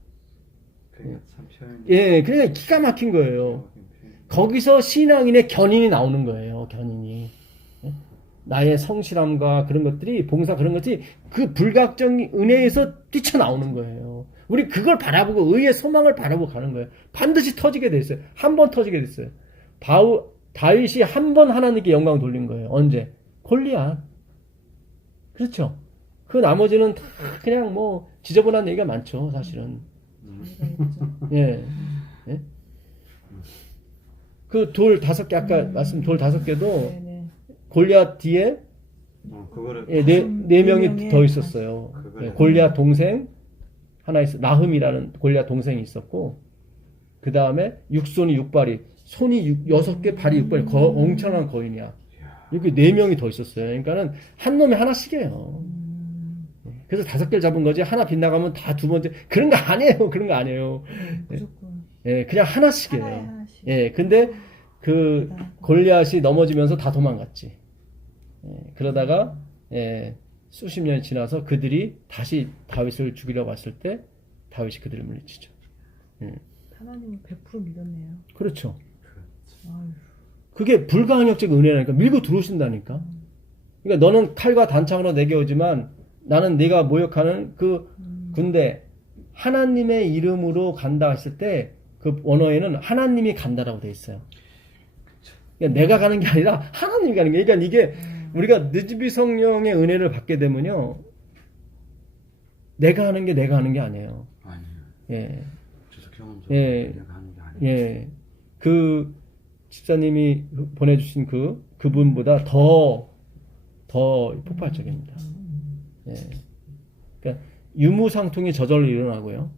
참 표현이. 예, 그러니까 기가 막힌 거예요. 거기서 신앙인의 견인이 나오는 거예요. 견인이. 나의 성실함과 그런 것들이 봉사 그런 것들이 그 불가항적인 은혜에서 뛰쳐나오는 거예요. 우리 그걸 바라보고 의의 소망을 바라보고 가는 거예요. 반드시 터지게 됐어요. 한 번 터지게 됐어요. 다윗이 한 번 하나님께 영광 돌린 거예요. 언제? 골리앗. 그렇죠. 그 나머지는 다 그냥 뭐 지저분한 얘기가 많죠. 사실은. 예. 예? 그 돌 5개 아까 말씀 돌 5개도 골리앗 뒤에 그거를 네 명이 더 있었어요. 골리앗 동생 하나 있어. 나흠이라는 골리앗 동생이 있었고 그 다음에 육손이 6발이 손이 6개 발이 6발이 엄청난 거인이야. 이렇게 4명이 더 있었어요. 그러니까는 한 놈에 하나씩이에요. 그래서 5개를 잡은 거지 하나 빗나가면 다 두 번째 그런 거 아니에요. 그런 거 아니에요. 무조건. 예, 그냥 하나씩이에요. 하나씩. 예, 근데 그 골리앗이 넘어지면서 다 도망갔지. 그러다가 수십 년이 지나서 그들이 다시 다윗을 죽이려고 왔을 때 다윗이 그들을 물리치죠. 하나님은 100% 믿었네요. 그렇죠. 아유. 그게 불가항력적 은혜라니까 밀고 들어오신다니까. 그러니까 너는 칼과 단창으로 내게 오지만 나는 네가 모욕하는 그 군대 하나님의 이름으로 간다 했을 때 그 원어에는 하나님이 간다라고 돼 있어요. 그러니까 내가 가는 게 아니라 하나님이 가는 게. 그러니까 이게 우리가 느지비 성령의 은혜를 받게 되면요, 내가 하는 게 아니에요. 아니에요. 예. 저도 경험적으로 내가 하는 게 아니에요. 예. 그 집사님이 보내주신 그분보다 더 폭발적입니다. 예. 그러니까 유무상통이 저절로 일어나고요.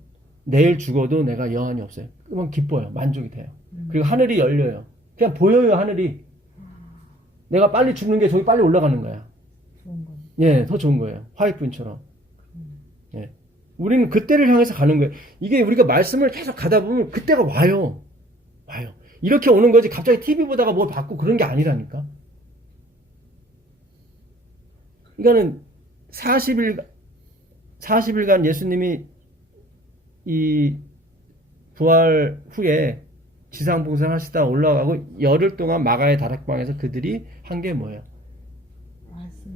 내일 죽어도 내가 여한이 없어요. 그만 기뻐요. 만족이 돼요. 그리고 하늘이 열려요. 그냥 보여요, 하늘이. 내가 빨리 죽는 게 저기 빨리 올라가는 거야. 좋은 건. 예, 더 좋은 거예요. 화이트분처럼. 예. 우리는 그때를 향해서 가는 거예요. 이게 우리가 말씀을 계속 가다 보면 그때가 와요. 와요. 이렇게 오는 거지 갑자기 TV 보다가 뭘 받고 그런 게 아니라니까. 그러니까는 40일간 예수님이 이 부활 후에 지상봉사 하시다가 올라가고 열흘 동안 마가의 다락방에서 그들이 한 게 뭐예요?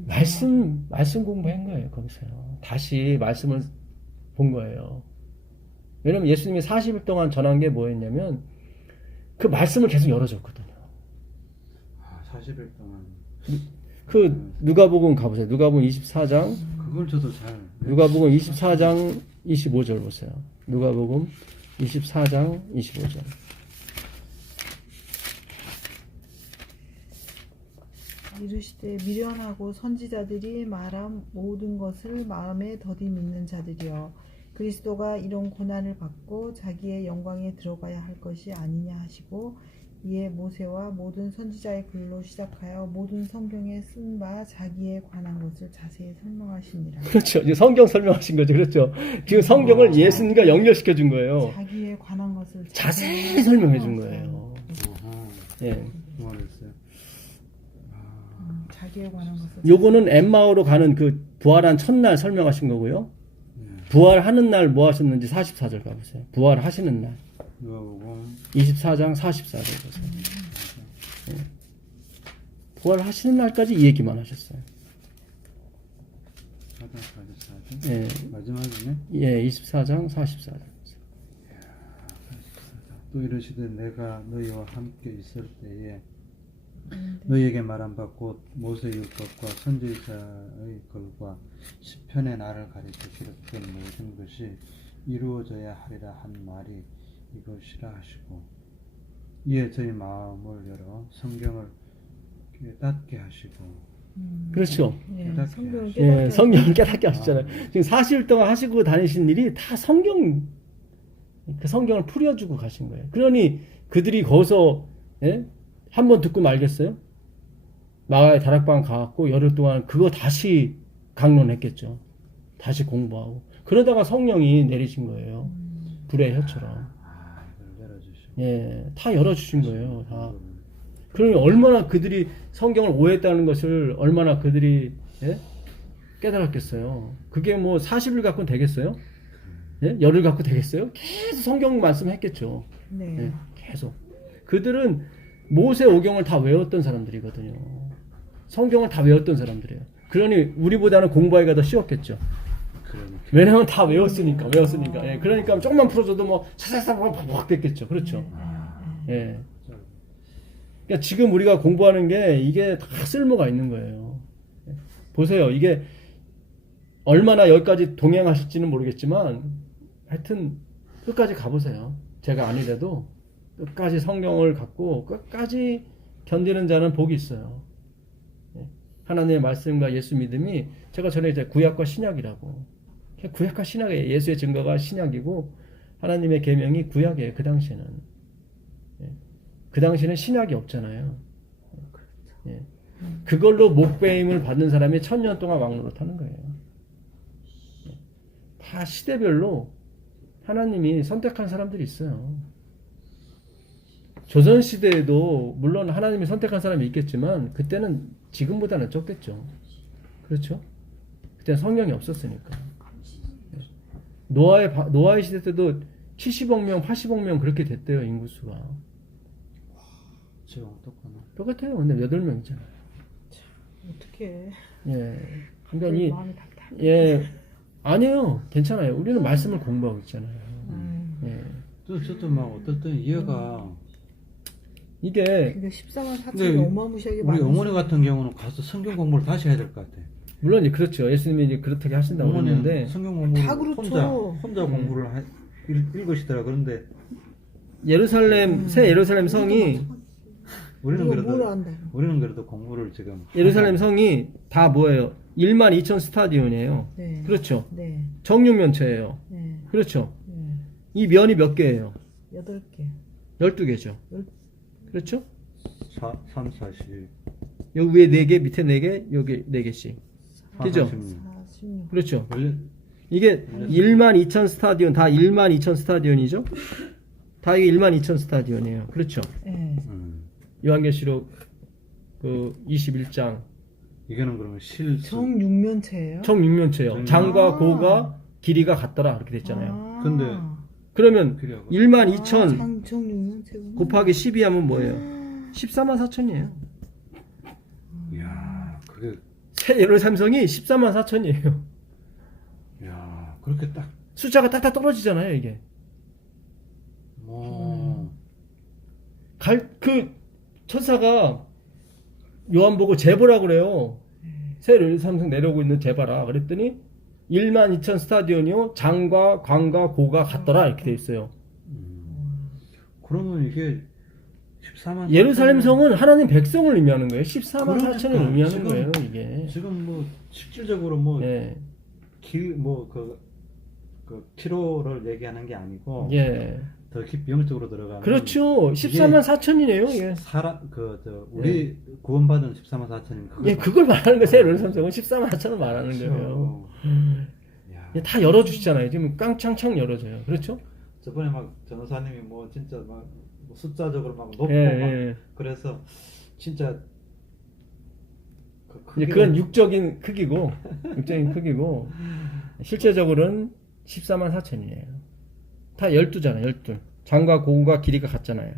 말씀 공부한 거예요. 거기서요. 다시 말씀을 본 거예요. 왜냐면 예수님이 40일 동안 전한 게 뭐였냐면 그 말씀을 계속 열어줬거든요. 40일 동안. 그 누가복음 가보세요. 누가복음 24장. 그걸 저도 잘. 누가복음 24장 25절 보세요. 누가복음 24장 25절. 이르시되 미련하고 선지자들이 말한 모든 것을 마음에 더디 믿는 자들이여 그리스도가 이런 고난을 받고 자기의 영광에 들어가야 할 것이 아니냐 하시고 이에 모세와 모든 선지자의 글로 시작하여 모든 성경에 쓴 바 자기에 관한 것을 자세히 설명하시니라. 그렇죠. 이제 성경 설명하신 거죠. 그렇죠. 지금 성경을 예수님과 연결시켜 준 거예요. 자기에 관한 것을 자세히 설명해 준 거예요. 예. 그만했어요. 자기에 관한 것을. 요거는 엠마오로 가는 그 부활한 첫날 설명하신 거고요. 부활하는 날 뭐 하셨는지 44절 가보세요. 부활하시는 날. 누가복음 24장 44절 보세요. 예. 부활하시는 날까지 이 얘기만 하셨어요. 4장 44절. 예. 마지막이네. 예, 24장 44절. 또 이르시되 내가 너희와 함께 있을 때에 너희에게 말한 바 곧 모세의 율법과 선지자의 글과 시편의 나를 가리켜 기록된 모든 것이 이루어져야 하리라 한 말이 이것이라 하시고 이에 저희 마음을 열어 성경을 깨닫게 하시고. 그렇죠. 예, 성경을 예, 깨닫게 성경을 깨닫게 하셨잖아요. 지금 40일 동안 하시고 다니신 일이 다 그 성경을 풀어주고 가신 거예요. 그러니 그들이 거기서 예? 한 번 듣고 말겠어요? 마가의 다락방 가갖고 열흘 동안 그거 다시 강론했겠죠. 다시 공부하고. 그러다가 성령이 내리신 거예요. 불의 혀처럼. 이걸 열어주시고. 예, 다 열어주신 거예요. 다. 그러니 얼마나 그들이 성경을 오해했다는 것을 얼마나 그들이 예? 깨달았겠어요. 그게 뭐 40일 갖고는 되겠어요? 예? 열흘 갖고 되겠어요? 계속 성경 말씀했겠죠. 네. 예, 계속. 그들은 모세 오경을 다 외웠던 사람들이거든요. 성경을 다 외웠던 사람들이에요. 그러니 우리보다는 공부하기가 더 쉬웠겠죠. 왜냐면 다 외웠으니까. 예, 그러니까 조금만 풀어줘도 뭐 차차차 확 됐겠죠. 그렇죠. 예. 그러니까 지금 우리가 공부하는 게 이게 다 쓸모가 있는 거예요. 보세요. 이게 얼마나 여기까지 동행하실지는 모르겠지만 하여튼 끝까지 가보세요. 제가 아니래도 끝까지 성경을 갖고 끝까지 견디는 자는 복이 있어요. 하나님의 말씀과 예수 믿음이 제가 전에 이제 구약과 신약이라고. 구약과 신약이에요. 예수의 증거가 신약이고 하나님의 계명이 구약이에요. 그 당시에는. 그 당시에는 신약이 없잖아요. 그걸로 목배임을 받는 사람이 1000년 동안 왕노릇하는 거예요. 다 시대별로 하나님이 선택한 사람들이 있어요. 조선시대에도 물론 하나님이 선택한 사람이 있겠지만 그때는 지금보다는 적겠죠. 그렇죠? 그때는 성령이 없었으니까. 노아의 시대 때도 70억 명, 80억 명 그렇게 됐대요. 인구수가. 지금 어떡하나. 똑같아요. 근데 8명이잖아요. 어떻게? 예. 그러니까 마음이 답답해. 예. 아니에요. 괜찮아요. 우리는 말씀을 공부하고 있잖아요. 예. 저도 막 어떨 때 이해가 이게 근데 14만 4천이 근데 어마무시하게 우리 많으시네. 어머니 같은 경우는 가서 성경 공부를 다시 해야 될 것 같아. 물론 이제 그렇죠. 예수님이 이제 그렇게 하신다고 어머니는 그러는데 성경 공부를 다 그렇죠. 혼자 공부를 읽으시더라. 그런데 예루살렘 새 예루살렘 성이 우리는 이거 뭘 그래도 안다. 공부를 지금 예루살렘 성이 다 뭐예요? 12,000 스타디온이에요. 네. 그렇죠. 네. 정육면체예요. 네. 그렇죠. 네. 이 면이 몇 개예요? 8개. 12개죠. 그렇죠? 3, 40. 여기 위에 4개, 밑에 4개, 여기 4개씩. 그죠? 46. 그렇죠. 원래 이게 12,000 스타디온, 다 12,000 스타디온이죠? 다 이게 12,000 스타디온이에요. 그렇죠. 예. 요한계시록 그 21장 이거는 그러면 실수. 정 육면체예요? 총 육면체요. 장과 아. 고가 길이가 같더라 이렇게 됐잖아요. 아. 근데 그러면 그래요. 12,000 정 육면체구나. 곱하기 12 하면 뭐예요? 144,000이에요. 이야, 그게 새 예루살렘성이 144,000이에요. 야, 그렇게 딱 숫자가 딱딱 떨어지잖아요, 이게. 뭐 그 천사가 요한 보고 재보라 그래요. 새 예루살렘성 내려오고 있는 재봐라. 그랬더니 12,000 스타디온이요. 장과 광과 고가 같더라 이렇게 돼 있어요. 그러면 이게 14만 예루살렘 성은 하나님 백성을 의미하는 거예요. 14만 그러니까, 4천을 의미하는 지금- 거예요, 이게. 지금 뭐 실질적으로 뭐 예. 그 키로를 얘기하는 게 아니고 예. 더 깊이 영적으로 들어가면 그렇죠. 14만 4천이네요, 이게. 우리 구원받은 14만 4천이면 예, 그걸 말하는 거예요. 새 예루살렘 성은 14만 4천을 말하는 거예요. 야, 예, 다 열어주시잖아요. 지금 깡창창 열어줘요. 그렇죠? 저번에 막 전도사님이 뭐 진짜 막 숫자적으로 막 높고 예, 막 예. 그래서 진짜 이제 그건 육적인 크기고, 육적인 크기고, 실제적으로는 14만 4천이에요. 다 12잖아요, 12. 장과 고가 길이가 같잖아요.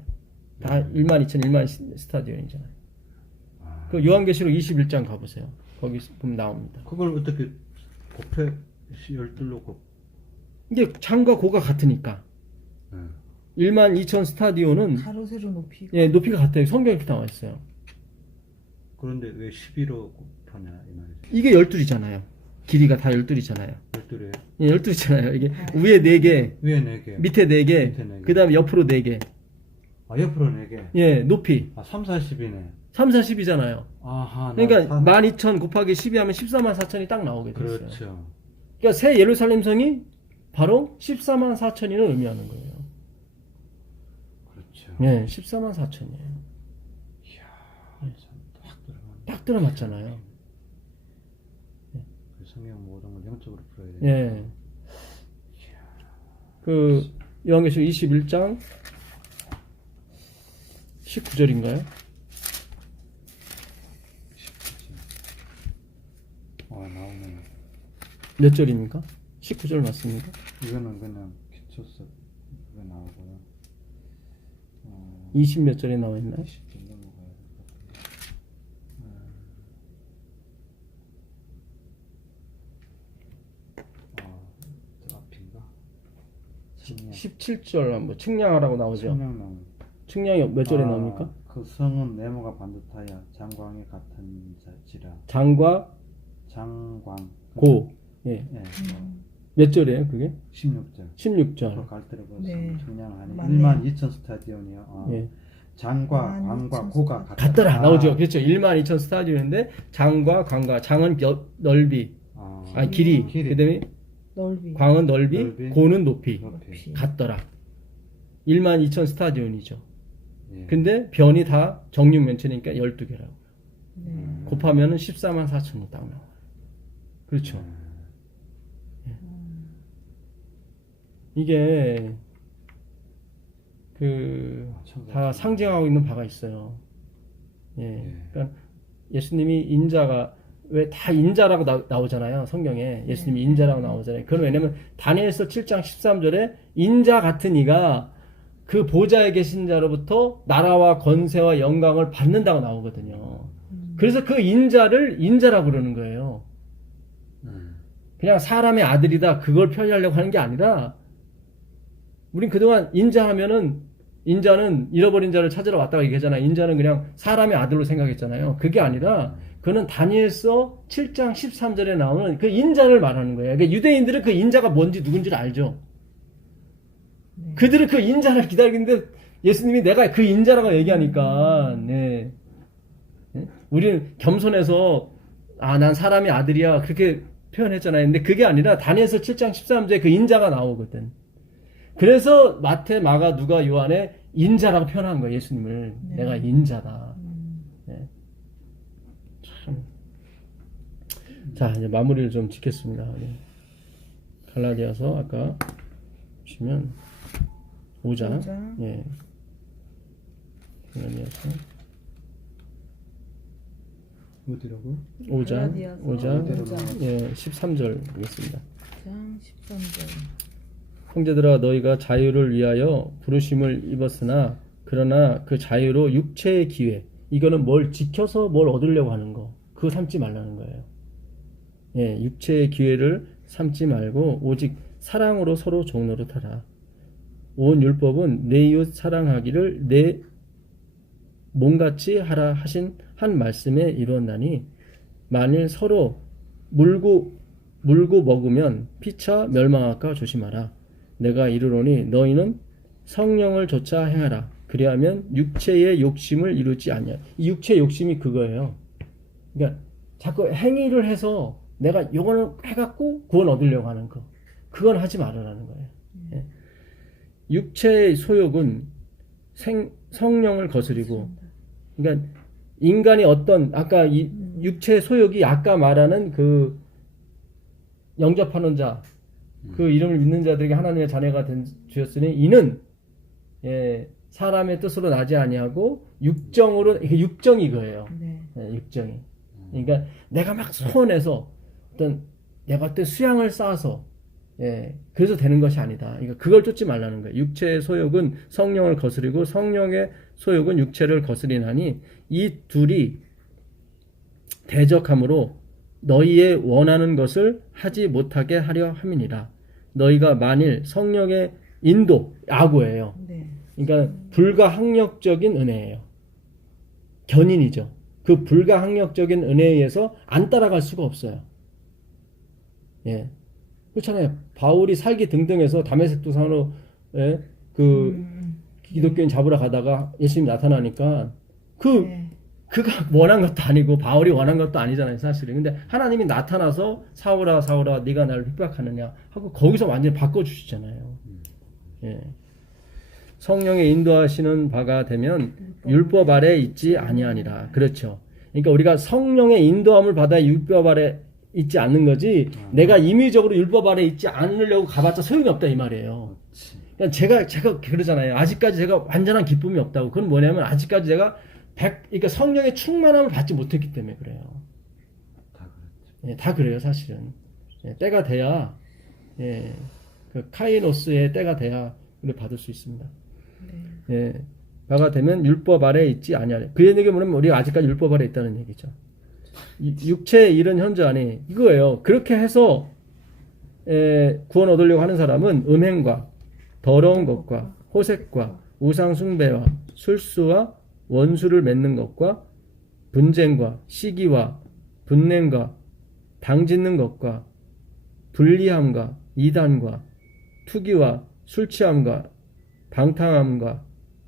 다 12,000, 1만 스타디온이잖아요. 그 요한계시록 21장 가보세요. 거기 보면 나옵니다. 그걸 어떻게 곱해 12로 곱 이게 장과 고가 같으니까. 12,000 스타디온은 가로 세로 높이. 예, 높이가 같아요. 성경에 이렇게 나와 있어요. 그런데 왜 12로 곱하냐 이 말이죠. 이게 12이잖아요. 길이가 다 12이잖아요. 12래 예, 12이잖아요. 이게 위에 4개, 위에 4개 밑에 4개, 밑에 네 개. 그 다음에 옆으로 4개. 옆으로 4개 예, 높이. 3, 40이네 3, 40이잖아요. 아하 그러니까 12,000 곱하기 12 하면 14만 4천이 딱 나오게 돼 있어요. 그렇죠. 그러니까 새 예루살렘 성이 바로 14만 4천이를 의미하는 거예요. 그렇죠. 예, 14만 4천이에요. 이야 딱 들어가네. 딱 들어맞잖아요. 그 성경 모든 걸 영적으로 풀어야 돼. 예. 그 요한계시록 21장 19절인가요? 나오네. 몇 절입니까? 19절 맞습니까? 이거는 그냥 기초서 그거 나오고요. 20 몇 절에 나와 있나요? 20점 넘어가야 될 것 같은데. 저 앞인가? 측량. 17절 한번 측량하라고 나오죠. 측량 나오네. 측량이 몇 절에 나옵니까? 그 성은 네모가 반듯하여 장광에 같은 자지라. 장과 장광. 고. 예. 예. 몇 절이에요, 그게? 16절. 16절. 갈대로 보서 네. 측량하니 맞네요. 12,000 스타디온이요. 예. 장과 12,000 광과 고가 같더라. 나오죠. 그렇죠. 12,000 스타디온인데 장과 광과 장은 넓이, 길이. 길이. 그다음에 넓이. 광은 넓이, 넓이. 고는 높이. 높이. 같더라. 12,000 스타디온이죠. 예. 근데 변이 다 정육면체니까 12개라고. 네. 곱하면은 14만 4천이 딱 나와요. 그렇죠. 이게 다 상징하고 있는 바가 있어요. 예. 그러니까 예수님이 인자가 왜 다 인자라고 나오잖아요. 성경에 예수님이 인자라고 나오잖아요. 그건 왜냐면 다니엘서 7장 13절에 인자 같은 이가 그 보좌에 계신 자로부터 나라와 권세와 영광을 받는다고 나오거든요. 그래서 그 인자를 인자라고 그러는 거예요. 그냥 사람의 아들이다 그걸 표현하려고 하는 게 아니라 우린 그동안 인자하면은 인자는 잃어버린 자를 찾으러 왔다고 얘기하잖아요. 인자는 그냥 사람의 아들로 생각했잖아요. 그게 아니라 그는 다니엘서 7장 13절에 나오는 그 인자를 말하는 거예요. 그러니까 유대인들은 그 인자가 뭔지 누군지를 알죠. 네. 그들은 그 인자를 기다리는데 예수님이 내가 그 인자라고 얘기하니까 네. 우리는 겸손해서 난 사람의 아들이야 그렇게 표현했잖아요. 근데 그게 아니라 다니엘서 7장 13절에 그 인자가 나오거든. 그래서 마태, 마가, 누가, 요한에 인자라고 표현한 거예요. 예수님을. 네. 내가 인자다. 네. 참 자, 이제 마무리를 좀 짓겠습니다. 갈라디아서 아까 보시면 5장. 5장. 예. 갈라디아서 어디라고? 5장. 갈라디아서 5장. 예, 13절 보겠습니다. 5장 13절. 형제들아 너희가 자유를 위하여 부르심을 입었으나 그러나 그 자유로 육체의 기회 이거는 뭘 지켜서 뭘 얻으려고 하는 거 그거 삼지 말라는 거예요. 예, 육체의 기회를 삼지 말고 오직 사랑으로 서로 종노릇하라. 온 율법은 내 이웃 사랑하기를 내 몸같이 하라 하신 한 말씀에 이루었나니 만일 서로 물고 먹으면 피차 멸망할까 조심하라. 내가 이르노니 너희는 성령을 조차 행하라. 그리하면 육체의 욕심을 이루지 아니하. 이 육체의 욕심이 그거예요. 그러니까 자꾸 행위를 해서 내가 요거는 해갖고 구원 얻으려고 하는 거. 그건 하지 말으라는 거예요. 예. 육체의 소욕은 성령을 거스리고, 그러니까 인간이 어떤 아까 이 육체의 소욕이 아까 말하는 그 영접하는 자, 그 이름을 믿는 자들에게 하나님의 자녀가 된 주였으니 이는 예, 사람의 뜻으로 나지 아니하고 육정으로 이게 육정이 이거예요. 네. 예, 육정이. 그러니까 내가 막 소원해서 내가 어떤 수양을 쌓아서 예, 그래서 되는 것이 아니다. 그러니까 그걸 쫓지 말라는 거예요. 육체의 소욕은 성령을 거스리고 성령의 소욕은 육체를 거스리나니 이 둘이 대적함으로 너희의 원하는 것을 하지 못하게 하려 함이니라. 너희가 만일 성령의 인도, 야구예요. 네. 그러니까 불가항력적인 은혜예요. 견인이죠. 그 불가항력적인 은혜에 의해서 안 따라갈 수가 없어요. 예. 그렇잖아요. 바울이 살기 등등해서 다메섹 도상으로 예, 기독교인 잡으러 가다가 예수님이 나타나니까 그가 원한 것도 아니고 바울이 원한 것도 아니잖아요, 사실은. 근데 하나님이 나타나서 사울아 사울아 네가 나를 핍박하느냐 하고 거기서 완전히 바꿔주시잖아요. 예. 성령의 인도하시는 바가 되면 율법 아래 있지 아니하니라. 그렇죠. 그러니까 우리가 성령의 인도함을 받아 율법 아래 있지 않는 거지 내가 임의적으로 율법 아래 있지 않으려고 가봤자 소용이 없다 이 말이에요. 그러니까 제가 그러잖아요. 아직까지 제가 완전한 기쁨이 없다고. 그건 뭐냐면 아직까지 제가 그러니까 성령의 충만함을 받지 못했기 때문에 그래요. 다 그렇죠. 예, 다 그래요, 사실은. 예, 때가 돼야, 예, 그 카이노스의 때가 돼야 우리 받을 수 있습니다. 예, 바가 되면 율법 아래 있지 아니하래. 그 얘기 뭐냐면 우리가 아직까지 율법 아래 있다는 얘기죠. 육체의 이런 현저 안에 이거예요. 그렇게 해서 구원 얻으려고 하는 사람은 음행과 더러운 것과 호색과 우상 숭배와 술수와 원수를 맺는 것과 분쟁과 시기와 분냄과 당짓는 것과 불리함과 이단과 투기와 술취함과 방탕함과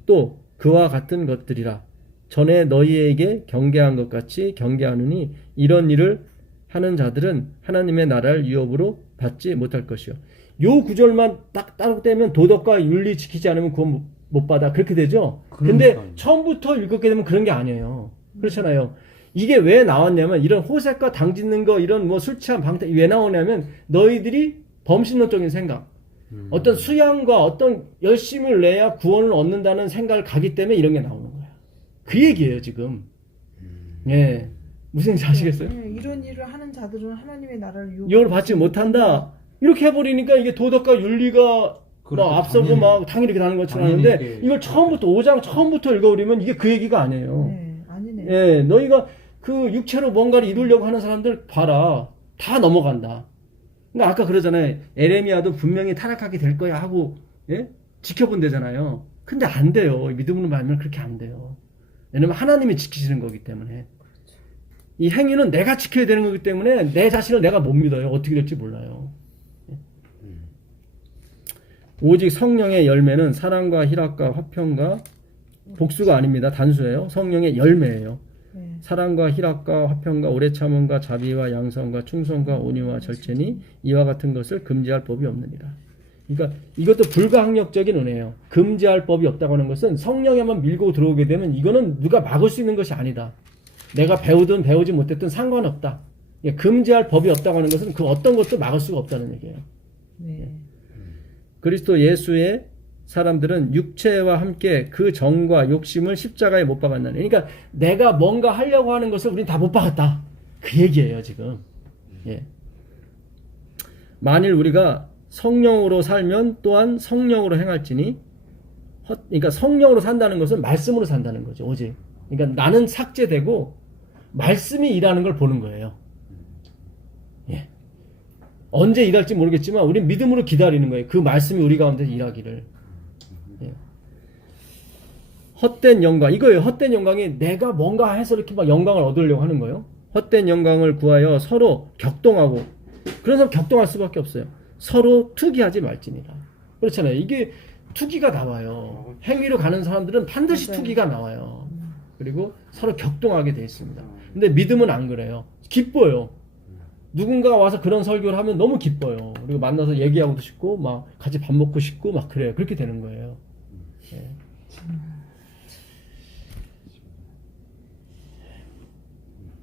또 그와 같은 것들이라. 전에 너희에게 경계한 것 같이 경계하느니 이런 일을 하는 자들은 하나님의 나라를 유업으로 받지 못할 것이요. 요 구절만 딱 따로 떼면 도덕과 윤리 지키지 않으면 구원 못 받아. 그렇게 되죠? 근데 처음부터 읽게 되면 그런 게 아니에요. 그렇잖아요. 이게 왜 나왔냐면 이런 호색과 당짓는 거 이런 뭐 술 취한 방탕 왜 나오냐면 너희들이 범신론적인 생각 어떤 수양과 어떤 열심을 내야 구원을 얻는다는 생각을 가기 때문에 이런 게 나오는 거예요. 그 얘기예요 지금. 예, 무슨 얘기인지 아시겠어요? 이런 일을 하는 자들은 하나님의 나라를 유업을 받지 못한다. 이렇게 해버리니까 이게 도덕과 윤리가 막 앞서고 막 당연히 이렇게 나는 것처럼 하는데 이걸 처음부터 5장 처음부터 읽어버리면 이게 그 얘기가 아니에요. 네, 아니네. 예, 너희가 그 육체로 뭔가를 이루려고 하는 사람들 봐라. 다 넘어간다. 그러니까 아까 그러잖아요. 에레미야도 분명히 타락하게 될 거야 하고 예? 지켜본대잖아요. 근데 안 돼요. 믿음으로 말하면 그렇게 안 돼요. 왜냐면 하나님이 지키시는 거기 때문에. 이 행위는 내가 지켜야 되는 거기 때문에 내 자신을 내가 못 믿어요. 어떻게 될지 몰라요. 오직 성령의 열매는 사랑과 희락과 화평과 복수가 아닙니다. 단수예요. 성령의 열매예요. 네. 사랑과 희락과 화평과 오래 참음과 자비와 양성과 충성과 온유와 절제니 이와 같은 것을 금지할 법이 없느니라. 그러니까 이것도 불가항력적인 은혜예요. 금지할 법이 없다고 하는 것은 성령에만 밀고 들어오게 되면 이거는 누가 막을 수 있는 것이 아니다. 내가 배우든 배우지 못했든 상관없다. 예, 금지할 법이 없다고 하는 것은 그 어떤 것도 막을 수가 없다는 얘기예요. 네. 그리스도 예수의 사람들은 육체와 함께 그 정과 욕심을 십자가에 못 박았나니. 그러니까 내가 뭔가 하려고 하는 것을 우린 다 못 박았다. 그 얘기예요, 지금. 예. 만일 우리가 성령으로 살면 또한 성령으로 행할지니, 그러니까 성령으로 산다는 것은 말씀으로 산다는 거죠, 오직. 그러니까 나는 삭제되고 말씀이 일하는 걸 보는 거예요. 예. 언제 일할지 모르겠지만 우린 믿음으로 기다리는 거예요. 그 말씀이 우리 가운데 일하기를. 예. 헛된 영광, 이거예요. 헛된 영광이 내가 뭔가 해서 이렇게 막 영광을 얻으려고 하는 거예요. 헛된 영광을 구하여 서로 격동하고, 그래서 격동할 수밖에 없어요. 서로 투기하지 말지니라. 그렇잖아요. 이게 투기가 나와요. 행위로 가는 사람들은 반드시 맞아요. 투기가 나와요. 그리고 서로 격동하게 돼 있습니다. 근데 믿음은 안 그래요. 기뻐요. 누군가가 와서 그런 설교를 하면 너무 기뻐요. 그리고 만나서 얘기하고도 싶고 막 같이 밥 먹고 싶고 막 그래요. 그렇게 되는 거예요. 예.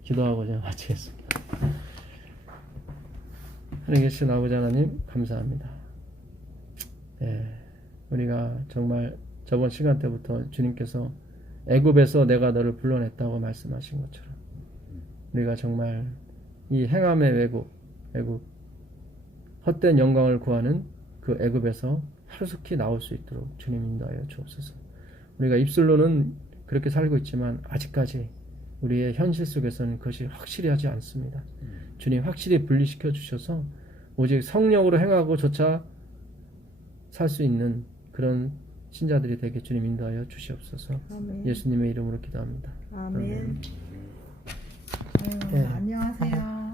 기도하고 제가 마치겠습니다. 하나님 계신 아버지 하나님 감사합니다. 예. 우리가 정말 저번 시간 때부터 주님께서 애굽에서 내가 너를 불러냈다고 말씀하신 것처럼 우리가 정말 이 행함의 애굽 헛된 영광을 구하는 그 애굽에서 하루속히 나올 수 있도록 주님 인도하여 주옵소서. 우리가 입술로는 그렇게 살고 있지만 아직까지 우리의 현실 속에서는 그것이 확실히 하지 않습니다. 주님 확실히 분리시켜 주셔서 오직 성령으로 행하고조차 살 수 있는 그런 신자들이 되게 주님 인도하여 주시옵소서. 아멘. 예수님의 이름으로 기도합니다. 아멘. 아유, 네. 안녕하세요.